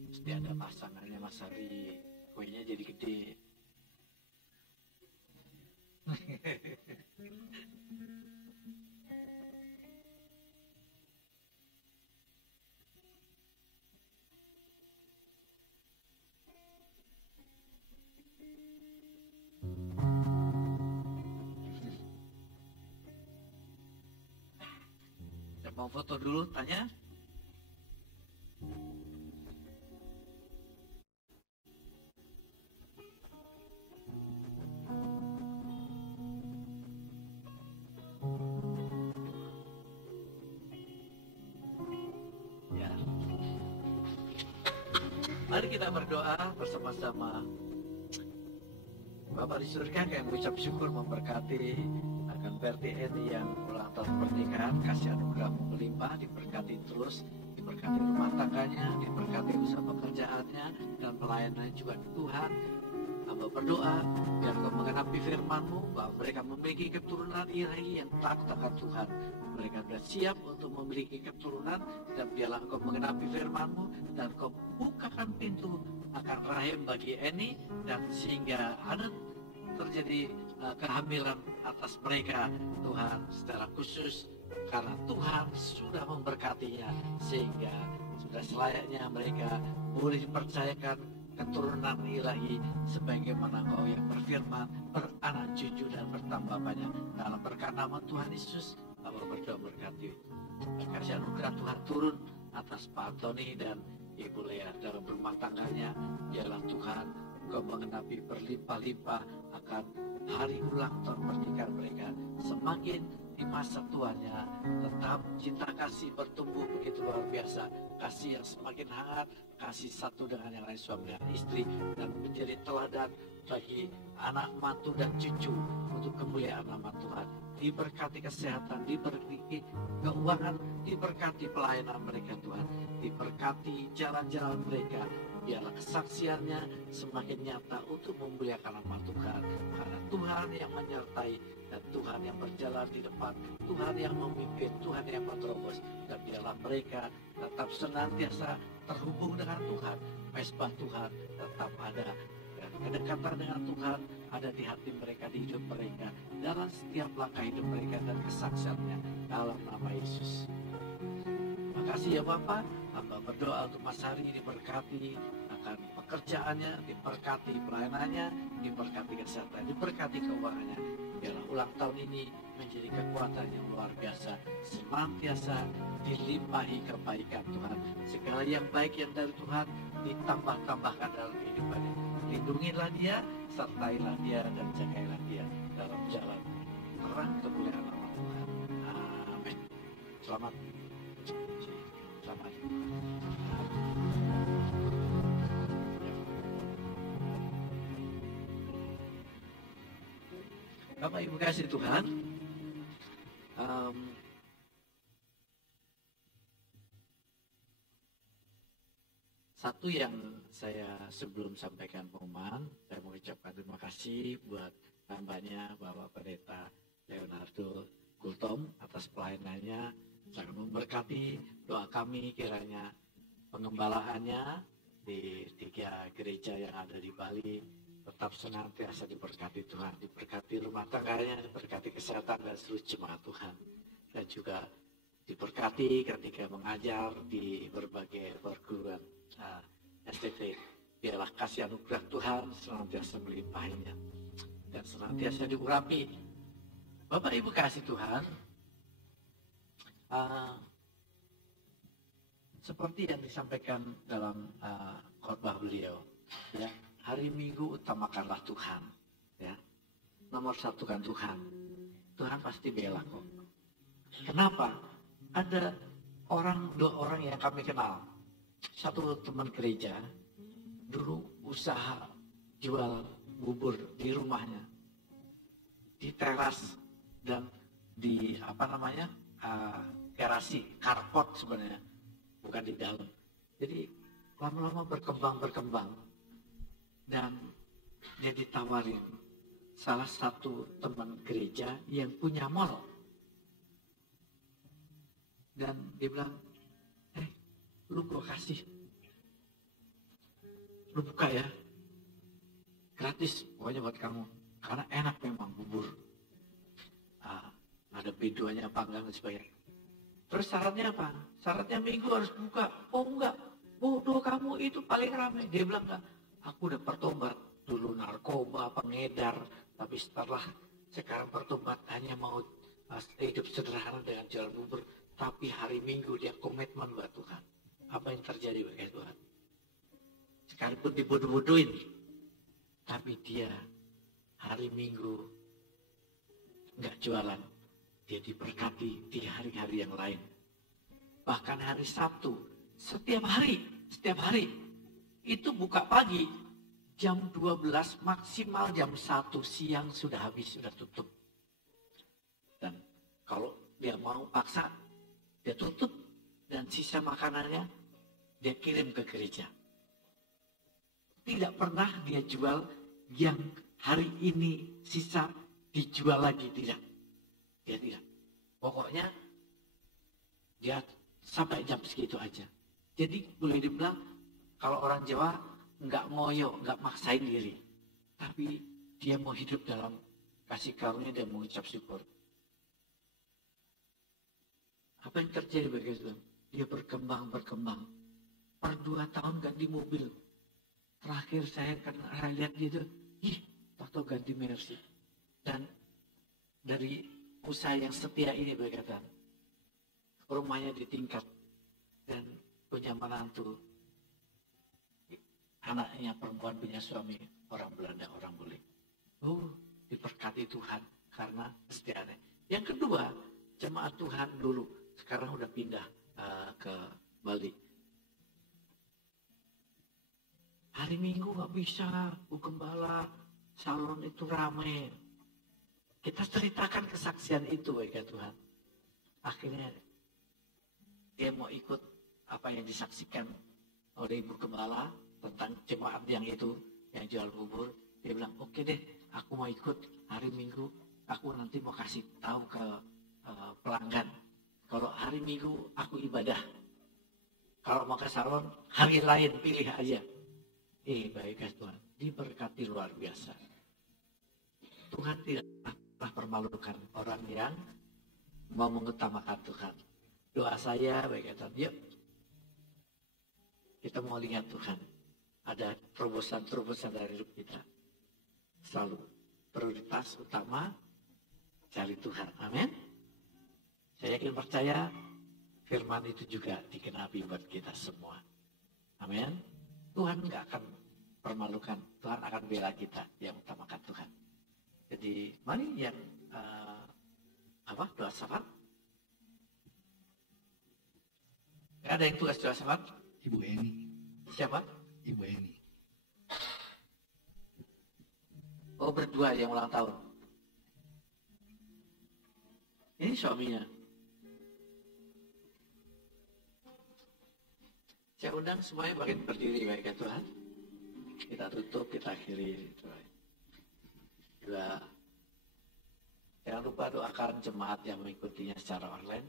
Mesti ada pasangannya Mas Hari, kuenya jadi gede. Mau foto dulu, tanya. Ya. Mari kita berdoa bersama-sama. Bapak di surga, kami mengucap syukur memberkati akan Berti Eni yang ulang tahun pernikahan. Kasih anugerah-Mu melimpah, diberkati terus, diberkati rumah tangganya, diberkati usaha pekerjaannya dan pelayanannya juga Tuhan. hamba berdoa biar Kau menggenapi firman-Mu, bahwa mereka memiliki keturunan ilahi yang takut akan Tuhan. Mereka sudah siap untuk memiliki keturunan, dan biarlah Kau menggenapi firman-Mu, dan Kau bukakan pintu akan rahim bagi Eni, dan sehingga ada terjadi kehamilan atas mereka, Tuhan, secara khusus karena Tuhan sudah memberkatinya, sehingga sudah selayaknya mereka boleh dipercayakan keturunan ilahi sebagaimana Kau yang berfirman, beranak cucu dan bertambah banyak. Dalam berkat nama Tuhan Yesus, Hamba berdoa berkati. Kasih anugerah Tuhan turun atas Pak Antoni dan Ibu Lea dalam rumah tangganya. Biarlah Tuhan Kau mengenapi berlimpah-limpah akan hari ulang tahun pernikahan mereka. Semakin di masa tuanya, tetap cinta kasih bertumbuh begitu luar biasa. Kasih yang semakin hangat, kasih satu dengan yang lain, suami dan istri, dan menjadi teladan bagi anak, mantu, dan cucu untuk kemuliaan nama Tuhan. Diberkati kesehatan, diberkati keuangan, diberkati pelayanan mereka Tuhan, diberkati jalan-jalan mereka. Biarlah kesaksiannya semakin nyata untuk memuliakan nama Tuhan, karena Tuhan yang menyertai dan Tuhan yang berjalan di depan, Tuhan yang memimpin, Tuhan yang menerobos. Dan biarlah mereka tetap senantiasa terhubung dengan Tuhan, mesbah Tuhan tetap ada, dan kedekatan dengan Tuhan ada di hati mereka, di hidup mereka, dalam setiap langkah hidup mereka dan kesaksiannya, dalam nama Yesus. Terima kasih ya Bapak. Hamba berdoa untuk Mas Hari diberkati akan pekerjaannya, diberkati pelayanannya, diberkati kesehatan, diberkati keuangannya. Biarlah ulang tahun ini menjadi kekuatan yang luar biasa, senantiasa dilimpahi kebaikan Tuhan. Segala yang baik yang dari Tuhan ditambah-tambahkan dalam kehidupannya. Lindungilah dia, sertailah dia, dan jagailah dia dalam jalan terang kemuliaan nama Tuhan. Amin. Selamat. Selamat. Bapak Ibu kasih Tuhan, satu yang saya sebelum sampaikan pengumuman, saya mengucapkan terima kasih buat hambanya Bapak Pendeta Leonardo Gultom atas pelayanannya, sangat memberkati. Doa kami kiranya pengembalaannya di 3 gereja yang ada di Bali tetap senantiasa diberkati Tuhan, diberkati rumah tangganya, diberkati kesehatan dan seluruh jemaat Tuhan, dan juga diberkati ketika mengajar di berbagai perguruan STT. Biarlah kasih anugerah Tuhan senantiasa melimpahinya dan senantiasa diurapi. Bapak Ibu kasih Tuhan, seperti yang disampaikan dalam khotbah beliau, ya, hari Minggu utamakanlah Tuhan, ya. Nomor 1 kan Tuhan. Tuhan pasti bela kok. Kenapa? Ada 2 orang yang kami kenal. Satu teman gereja dulu usaha jual bubur di rumahnya, di teras dan di garasi, carport sebenarnya, bukan di dalam. Jadi lama-lama berkembang dan dia ditawarin salah satu teman gereja yang punya mall, dan dia bilang, lu gua kasih, lu buka ya, gratis pokoknya buat kamu, karena enak memang bubur, ada B2-nya apa enggak dan sebagainya. Terus syaratnya apa? Syaratnya Minggu harus buka. Oh enggak, bodoh kamu, itu paling ramai. Dia bilang enggak, aku udah bertobat, dulu narkoba, pengedar, tapi sekarang bertobat hanya mau hidup sederhana dengan jual bubur, tapi hari Minggu dia komitmen buat Tuhan. Apa yang terjadi bagi Tuhan? Sekalipun dibodoh-bodohin, tapi dia hari Minggu nggak jualan, dia diberkati di hari-hari yang lain. Bahkan hari Sabtu, setiap hari itu buka pagi, jam 12 maksimal jam 1 siang sudah habis, sudah tutup. Dan kalau dia mau paksa, dia tutup, dan sisa makanannya dia kirim ke gereja. Tidak pernah dia jual yang hari ini sisa dijual lagi, tidak. Dia tidak. Pokoknya dia sampai jam segitu aja. Jadi boleh dibilang kalau orang Jawa nggak ngoyo, nggak maksain diri. Tapi dia mau hidup dalam kasih karunia dan mengucap syukur. Apa yang terjadi begitu? Dia berkembang. Per 2 tahun ganti mobil. Terakhir saya lihat dia tuh, atau ganti Mercy. Dan dari usaha yang setia ini berkata, rumahnya ditingkat dan punya menantu. Anaknya perempuan punya suami orang Belanda, orang Bule. Diberkati Tuhan karena kesetiaannya. Yang kedua, jemaat Tuhan dulu sekarang udah pindah ke Bali. Hari Minggu nggak bisa, Bu Gembala, salon itu ramai. Kita ceritakan kesaksian itu, baik Tuhan. Akhirnya dia mau ikut apa yang disaksikan oleh Ibu Gembala tentang jemaat yang itu, yang jual bubur. Dia bilang, oke deh, aku mau ikut hari Minggu. Aku nanti mau kasih tahu ke pelanggan. Kalau hari Minggu aku ibadah. Kalau mau ke salon, hari lain pilih aja. Baik Tuhan, diberkati luar biasa. Tuhan tidak pernah permalukan orang yang mau mengutamakan Tuhan. Doa saya, baik Tuhan, yuk kita mau lihat Tuhan. Ada terobosan-terobosan dari hidup kita. Selalu prioritas utama cari Tuhan. Amin. Saya yakin percaya firman itu juga dikenapi buat kita semua. Amin. Tuhan nggak akan permalukan. Tuhan akan bela kita yang utamakan Tuhan. Jadi mari yang doa syafaat. Ada yang tugas doa syafaat? Ibu Eni. Siapa? Ibu Eni. Oh, berdua yang ulang tahun. Ini suaminya. Saya undang semuanya bagian berdiri, baik ya Tuhan. Kita tutup, kita akhiri. Juga jangan lupa doakan jemaat yang mengikutinya secara online.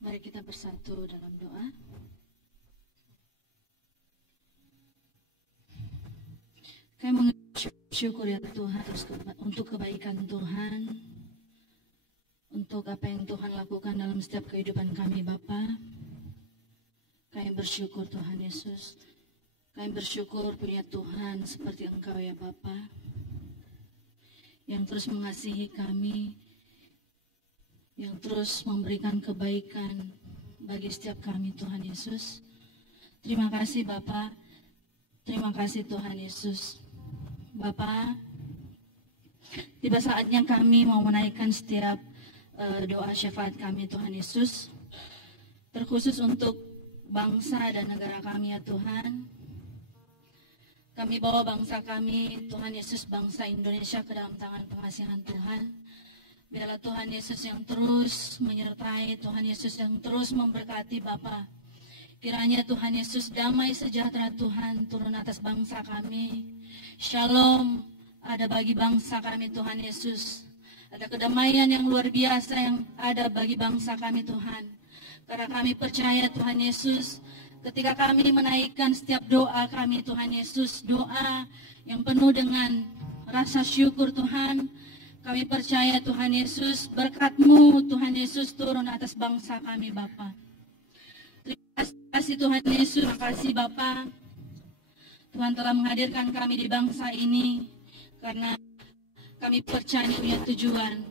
Mari kita bersatu dalam doa. Kami mengucap syukur ya Tuhan untuk kebaikan Tuhan, untuk apa yang Tuhan lakukan dalam setiap kehidupan kami Bapa. Kami bersyukur Tuhan Yesus. Kami bersyukur punya Tuhan seperti Engkau ya Bapa, yang terus mengasihi kami, yang terus memberikan kebaikan bagi setiap kami Tuhan Yesus. Terima kasih Bapa. Terima kasih Tuhan Yesus. Bapa, tiba saatnya kami mau menaikkan setiap doa syafaat kami Tuhan Yesus, terkhusus untuk bangsa dan negara kami ya Tuhan. Kami bawa bangsa kami Tuhan Yesus, bangsa Indonesia ke dalam tangan pengasihan Tuhan. Biarlah Tuhan Yesus yang terus menyertai, Tuhan Yesus yang terus memberkati Bapa. Kiranya Tuhan Yesus damai sejahtera Tuhan turun atas bangsa kami. Shalom ada bagi bangsa kami Tuhan Yesus. Ada kedamaian yang luar biasa yang ada bagi bangsa kami Tuhan. Karena kami percaya Tuhan Yesus, ketika kami menaikkan setiap doa kami Tuhan Yesus, doa yang penuh dengan rasa syukur Tuhan, kami percaya Tuhan Yesus, berkat-Mu Tuhan Yesus turun atas bangsa kami Bapa. Terima kasih Tuhan Yesus, terima kasih Bapa. Tuhan telah menghadirkan kami di bangsa ini karena kami percaya punya tujuan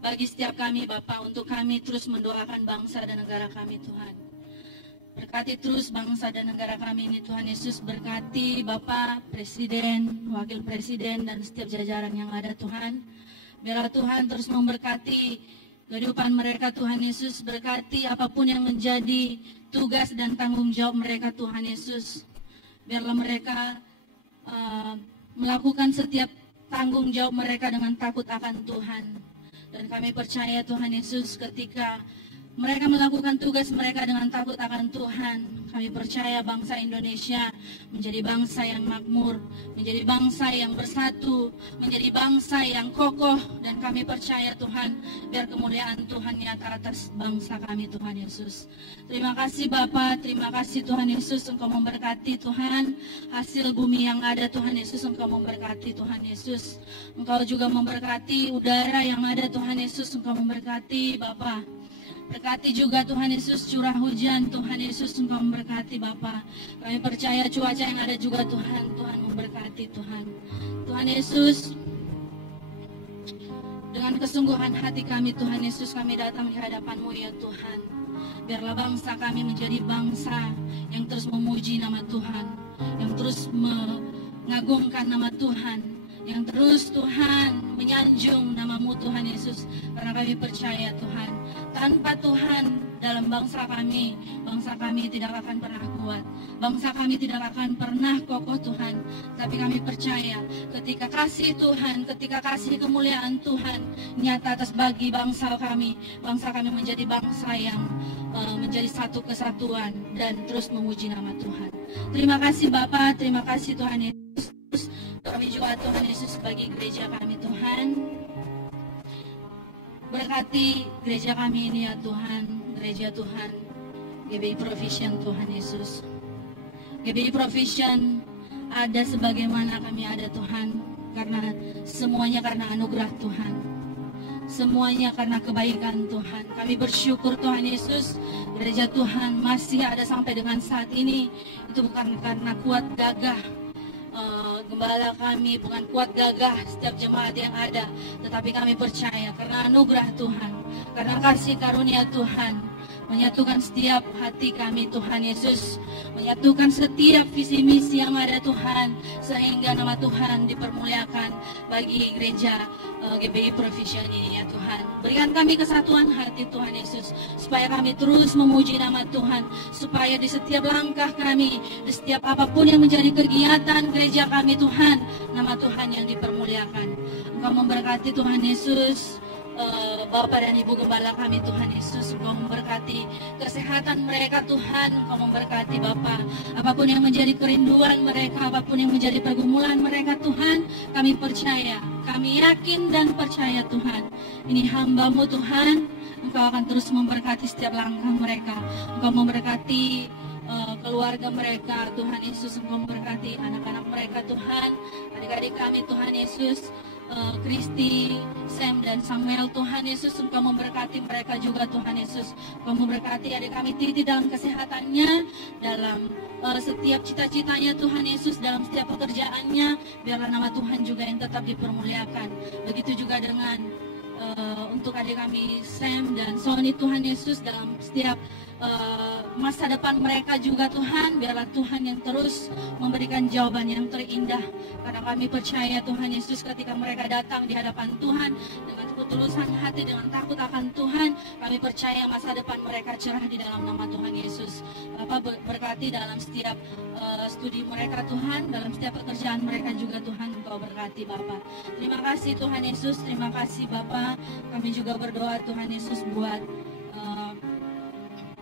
bagi setiap kami Bapa, untuk kami terus mendoakan bangsa dan negara kami Tuhan. Berkati terus bangsa dan negara kami ini Tuhan Yesus, berkati Bapa, Presiden, Wakil Presiden dan setiap jajaran yang ada Tuhan. Biarlah Tuhan terus memberkati kehidupan mereka Tuhan Yesus, berkati apapun yang menjadi tugas dan tanggung jawab mereka Tuhan Yesus. Biarlah mereka melakukan setiap tanggung jawab mereka dengan takut akan Tuhan. Dan kami percaya Tuhan Yesus, ketika Mereka melakukan tugas mereka dengan takut akan Tuhan. Kami percaya bangsa Indonesia menjadi bangsa yang makmur, menjadi bangsa yang bersatu, menjadi bangsa yang kokoh. Dan kami percaya Tuhan, biar kemuliaan Tuhan nyata atas bangsa kami Tuhan Yesus. Terima kasih Bapa, terima kasih Tuhan Yesus, Engkau memberkati Tuhan. Hasil bumi yang ada Tuhan Yesus, Engkau memberkati Tuhan Yesus. Engkau juga memberkati udara yang ada Tuhan Yesus, Engkau memberkati Bapa. Berkati juga Tuhan Yesus curah hujan, Tuhan Yesus Engkau memberkati Bapa. Kami percaya cuaca yang ada juga Tuhan, Tuhan memberkati Tuhan. Tuhan Yesus, dengan kesungguhan hati kami Tuhan Yesus, kami datang di hadapan-Mu ya Tuhan. Biarlah bangsa kami menjadi bangsa yang terus memuji nama Tuhan, yang terus mengagungkan nama Tuhan, yang terus Tuhan menyanjung nama-Mu Tuhan Yesus. Karena kami percaya Tuhan, tanpa Tuhan dalam bangsa kami tidak akan pernah kuat. Bangsa kami tidak akan pernah kokoh Tuhan. Tapi kami percaya ketika kasih Tuhan, ketika kasih kemuliaan Tuhan nyata atas bagi bangsa kami menjadi bangsa yang menjadi satu kesatuan dan terus memuji nama Tuhan. Terima kasih Bapa, terima kasih Tuhan Yesus. Kami juga Tuhan Yesus bagi gereja kami Tuhan. Berkati gereja kami ini ya Tuhan, gereja Tuhan, GBI Provision Tuhan Yesus. GBI Provision ada sebagaimana kami ada Tuhan, karena semuanya karena anugerah Tuhan. Semuanya karena kebaikan Tuhan. Kami bersyukur Tuhan Yesus, gereja Tuhan masih ada sampai dengan saat ini. Itu bukan karena kuat gagah gembala kami, bukan kuat gagah setiap jemaat yang ada, tetapi kami percaya karena anugerah Tuhan, karena kasih karunia Tuhan menyatukan setiap hati kami Tuhan Yesus, menyatukan setiap visi misi yang ada Tuhan, sehingga nama Tuhan dipermuliakan bagi gereja GBI Provision ini ya Tuhan. Berikan kami kesatuan hati Tuhan Yesus, supaya kami terus memuji nama Tuhan, supaya di setiap langkah kami, di setiap apapun yang menjadi kegiatan gereja kami Tuhan, nama Tuhan yang dipermuliakan. Engkau memberkati Tuhan Yesus, Bapak dan Ibu Gembala kami Tuhan Yesus. Engkau memberkati kesehatan mereka Tuhan, Engkau memberkati Bapak. Apapun yang menjadi kerinduan mereka, apapun yang menjadi pergumulan mereka Tuhan, kami percaya, kami yakin dan percaya Tuhan, ini hamba-Mu Tuhan, Engkau akan terus memberkati setiap langkah mereka. Engkau memberkati keluarga mereka Tuhan Yesus. Engkau memberkati anak-anak mereka Tuhan, adik-adik kami Tuhan Yesus, Kristi, Sam dan Samuel Tuhan Yesus. Engkau memberkati mereka juga Tuhan Yesus. Engkau memberkati adik kami Titi dalam kesehatannya, dalam setiap cita-citanya Tuhan Yesus, dalam setiap pekerjaannya. Biarlah nama Tuhan juga yang tetap dipermuliakan. Begitu juga dengan untuk adik kami Sam dan Sony Tuhan Yesus, dalam setiap masa depan mereka juga Tuhan. Biarlah Tuhan yang terus memberikan jawaban yang terindah, karena kami percaya Tuhan Yesus, ketika mereka datang di hadapan Tuhan dengan ketulusan hati, dengan takut akan Tuhan, kami percaya masa depan mereka cerah di dalam nama Tuhan Yesus. Bapak berkati dalam setiap studi mereka Tuhan, dalam setiap pekerjaan mereka juga Tuhan, Engkau berkati Bapak. Terima kasih Tuhan Yesus, terima kasih Bapak. Kami juga berdoa Tuhan Yesus buat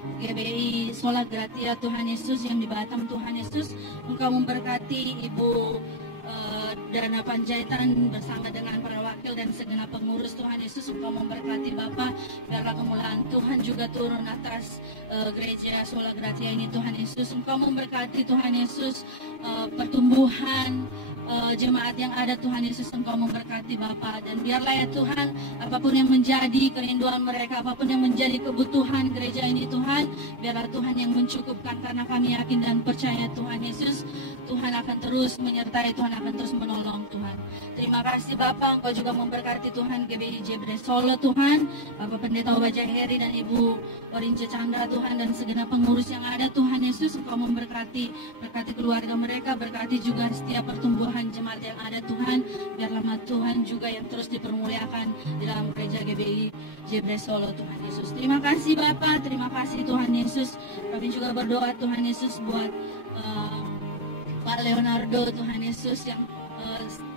GBI Sola Gratia Tuhan Yesus yang di Batam Tuhan Yesus. Engkau memberkati Ibu Dana Panjaitan bersama dengan para wakil dan segenap pengurus Tuhan Yesus. Engkau memberkati Bapak, biarlah kemuliaan Tuhan juga turun atas gereja Sola Gratia ini Tuhan Yesus. Engkau memberkati Tuhan Yesus pertumbuhan jemaat yang ada Tuhan Yesus. Engkau memberkati Bapak, dan biarlah ya Tuhan, apapun yang menjadi kerinduan mereka, apapun yang menjadi kebutuhan gereja ini Tuhan, biarlah Tuhan yang mencukupkan, karena kami yakin dan percaya Tuhan Yesus, Tuhan akan terus menyertai, Tuhan akan terus menolong Tuhan. Terima kasih Bapak, Engkau juga memberkati Tuhan GBI Jebre Solo Tuhan, Bapak Pendeta Obajah Heri dan Ibu Orince Chandra Tuhan, dan segenap pengurus yang ada Tuhan Yesus. Engkau memberkati, berkati keluarga mereka, berkati juga setiap pertumbuhan jemaat yang ada Tuhan. Biarlah nama Tuhan juga yang terus dipermuliakan di dalam gereja GBI Jebre Solo Tuhan Yesus. Terima kasih Bapak, terima kasih Tuhan Yesus. Kami juga berdoa Tuhan Yesus buat Pak Leonardo Tuhan Yesus yang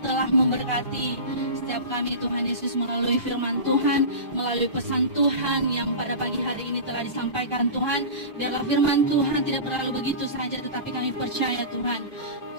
telah memberkati setiap kami Tuhan Yesus melalui firman Tuhan, melalui pesan Tuhan yang pada pagi hari ini telah disampaikan Tuhan. Biarlah firman Tuhan tidak berlalu begitu saja, tetapi kami percaya Tuhan,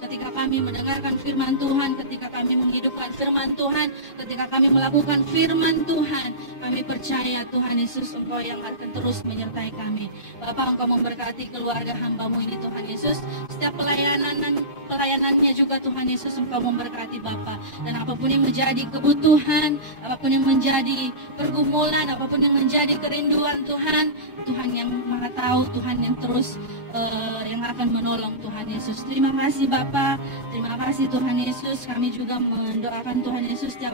ketika kami mendengarkan firman Tuhan, ketika kami menghidupkan firman Tuhan, ketika kami melakukan firman Tuhan, kami percaya Tuhan Yesus, Engkau yang akan terus menyertai kami. Bapa, Engkau memberkati keluarga hamba-Mu ini Tuhan Yesus. Setiap pelayanannya juga Tuhan Yesus, Engkau memberkati Bapa. Dan apapun yang menjadi kebutuhan, apapun yang menjadi pergumulan, apapun yang menjadi kerinduan Tuhan, Tuhan yang Maha tahu, Tuhan yang terus yang akan menolong Tuhan Yesus. Terima kasih Bapa, terima kasih Tuhan Yesus. Kami juga mendoakan Tuhan Yesus setiap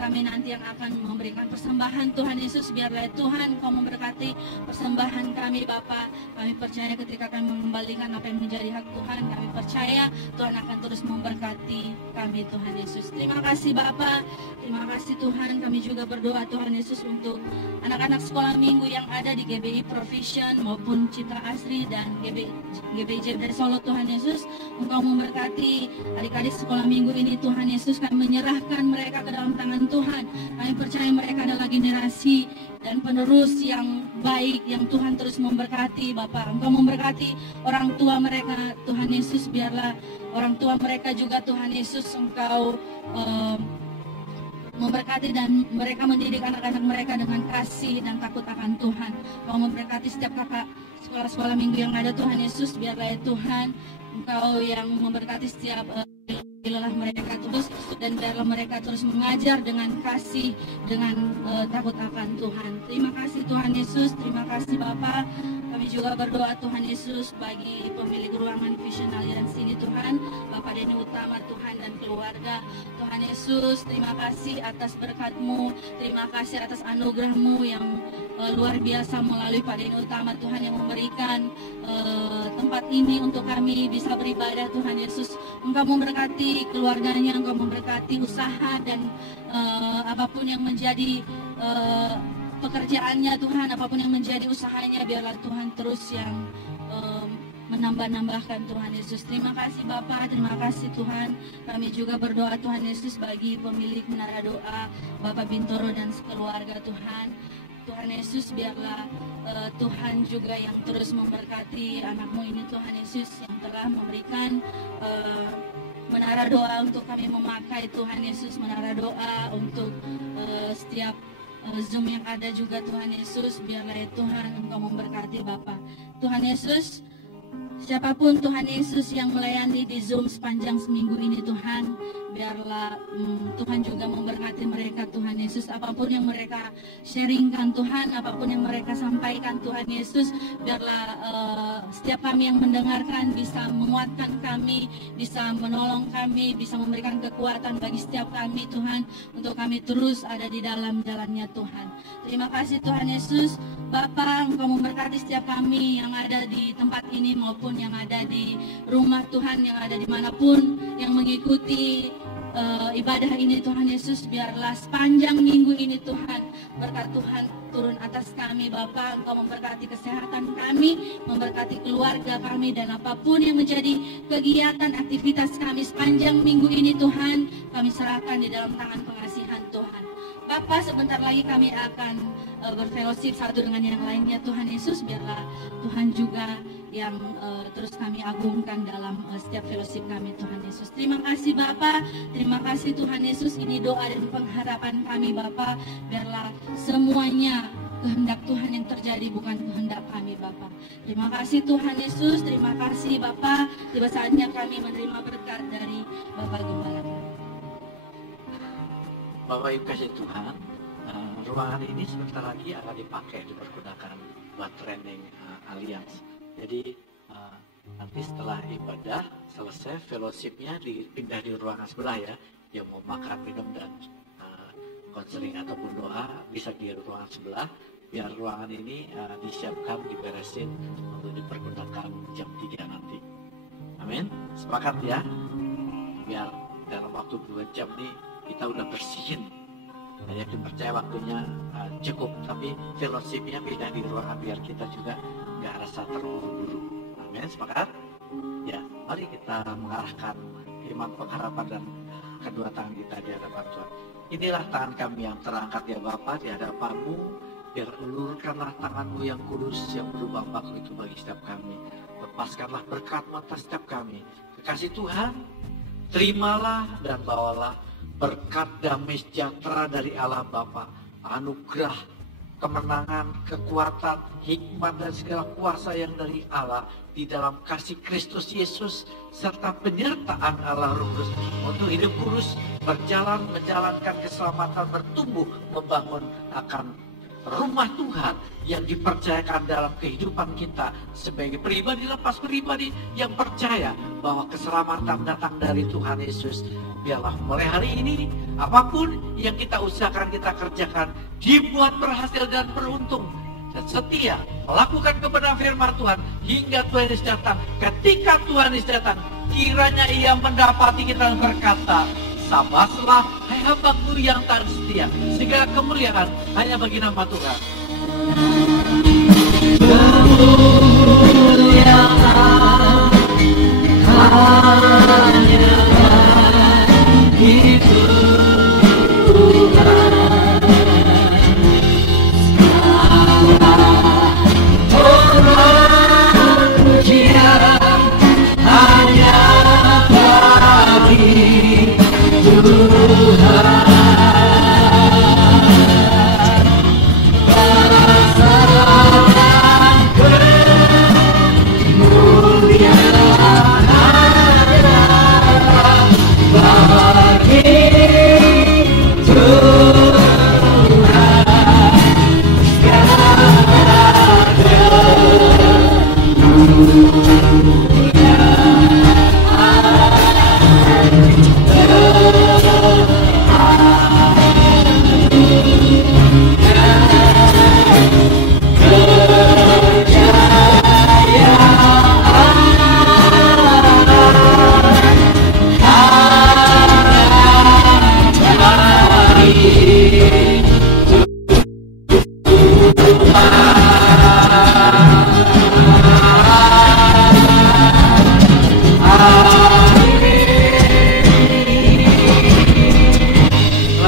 kami nanti yang akan memberikan persembahan Tuhan Yesus. Biarlah Tuhan Kau memberkati persembahan kami Bapa. Kami percaya ketika kami mengembalikan apa yang menjadi hak Tuhan, kami percaya Tuhan akan terus memberkati kami Tuhan Yesus. Terima kasih Bapa, terima kasih Tuhan. Kami juga berdoa Tuhan Yesus untuk anak-anak sekolah minggu yang ada di GBI Provision maupun Citra Asri dan GBI dari Solo Tuhan Yesus. Engkau memberkati adik-adik sekolah minggu ini Tuhan Yesus. Kami menyerahkan mereka ke dalam tangan Tuhan. Kami percaya mereka adalah generasi dan penerus yang baik, yang Tuhan terus memberkati Bapa. Engkau memberkati orang tua mereka Tuhan Yesus. Biarlah orang tua mereka juga Tuhan Yesus Engkau memberkati dan mereka mendidik anak-anak mereka dengan kasih dan takut akan Tuhan. Engkau memberkati setiap kakak sekolah-sekolah minggu yang ada Tuhan Yesus. Biarlah ya Tuhan Engkau yang memberkati setiap lelah mereka terus, dan biarlah mereka terus mengajar dengan kasih, dengan takut akan Tuhan. Terima kasih Tuhan Yesus, terima kasih Bapa. Kami juga berdoa Tuhan Yesus bagi pemilik ruangan Vision Aliran sini Tuhan, Bapak Denny Utama Tuhan dan keluarga. Tuhan Yesus, terima kasih atas berkat-Mu, terima kasih atas anugerah-Mu yang luar biasa melalui Pak Denny Utama Tuhan, yang memberikan tempat ini untuk kami bisa beribadah Tuhan Yesus. Engkau memberkati keluarganya, Engkau memberkati usaha dan apapun yang menjadi pekerjaannya Tuhan, apapun yang menjadi usahanya, biarlah Tuhan terus yang menambah-nambahkan Tuhan Yesus. Terima kasih Bapa, terima kasih Tuhan. Kami juga berdoa Tuhan Yesus bagi pemilik Menara Doa Bapak Bintoro dan sekeluarga Tuhan. Tuhan Yesus, biarlah Tuhan juga yang terus memberkati anak-Mu ini Tuhan Yesus, yang telah memberikan Menara Doa untuk kami memakai Tuhan Yesus, Menara Doa untuk setiap Zoom yang ada juga Tuhan Yesus. Biarlah ya Tuhan Engkau memberkati Bapa. Tuhan Yesus, siapapun Tuhan Yesus yang melayani di Zoom sepanjang seminggu ini Tuhan, biarlah Tuhan juga memberkati mereka Tuhan Yesus. Apapun yang mereka sharingkan Tuhan, apapun yang mereka sampaikan Tuhan Yesus, biarlah setiap kami yang mendengarkan bisa menguatkan kami, bisa menolong kami, bisa memberikan kekuatan bagi setiap kami Tuhan, untuk kami terus ada di dalam jalannya Tuhan. Terima kasih Tuhan Yesus. Bapa, Engkau memberkati setiap kami yang ada di tempat ini maupun yang ada di rumah Tuhan, yang ada dimanapun yang mengikuti ibadah ini Tuhan Yesus. Biarlah sepanjang minggu ini Tuhan, berkat Tuhan turun atas kami Bapa. Engkau memberkati kesehatan kami, memberkati keluarga kami, dan apapun yang menjadi kegiatan aktivitas kami sepanjang minggu ini Tuhan, kami serahkan di dalam tangan pengasihan Tuhan. Bapa, sebentar lagi kami akan berfellowship satu dengan yang lainnya Tuhan Yesus. Biarlah Tuhan juga yang terus kami agungkan dalam setiap fellowship kami Tuhan Yesus. Terima kasih Bapa, terima kasih Tuhan Yesus. Ini doa dan pengharapan kami Bapa. Biarlah semuanya kehendak Tuhan yang terjadi, bukan kehendak kami Bapa. Terima kasih Tuhan Yesus, terima kasih Bapa. Tiba saatnya kami menerima berkat dari Bapak Gembala. Bapak Ibu kasih Tuhan, ruangan ini sebentar lagi akan dipergunakan buat training Alliance. Jadi nanti setelah ibadah selesai, fellowshipnya dipindah di ruangan sebelah ya. Yang mau makan, minum dan konseling ataupun doa bisa di ruangan sebelah. Biar ruangan ini disiapkan, diberesin untuk dipergunakan jam 3 nanti. Amin. Sepakat ya. Biar dalam waktu 2 jam nih kita udah bersihin. Saya yakin percaya waktunya cukup, tapi fellowshipnya pindah di ruangan biar kita juga nggak rasa terburu-buru. Amin, sepakat? Ya, mari kita mengarahkan iman pengharapan dan kedua tangan kita di hadapan Tuhan. Inilah tangan kami yang terangkat ya Bapa di hadapan-Mu. Biar ulurkanlah tangan-Mu yang kudus yang berlubang batu itu bagi setiap kami. Lepaskanlah berkat-Mu atas setiap kami. Kekasih Tuhan, terimalah dan bawalah berkat damai sejahtera dari Allah Bapa, anugerah, kemenangan, kekuatan, hikmat dan segala kuasa yang dari Allah di dalam kasih Kristus Yesus serta penyertaan Allah Roh Kudus untuk hidup kudus, berjalan, menjalankan keselamatan, bertumbuh, membangun akan rumah Tuhan yang dipercayakan dalam kehidupan kita sebagai pribadi, lepas pribadi yang percaya bahwa keselamatan datang dari Tuhan Yesus. Biarlah mulai hari ini apapun yang kita usahakan, kita kerjakan, dibuat berhasil dan beruntung dan setia melakukan kebenaran firman Tuhan hingga Tuhan Yesus datang. Ketika Tuhan Yesus datang, kiranya Ia mendapati kita dan berkata, "Sabaslah hai hamba-Ku yang taat setia, segala kemuliaan hanya bagi nama Tuhan."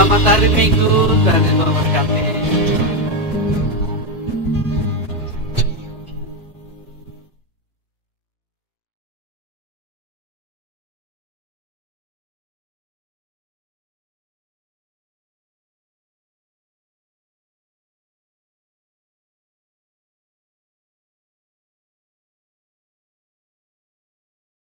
Selamat hari Minggu, Tuhan Yesus memberkati.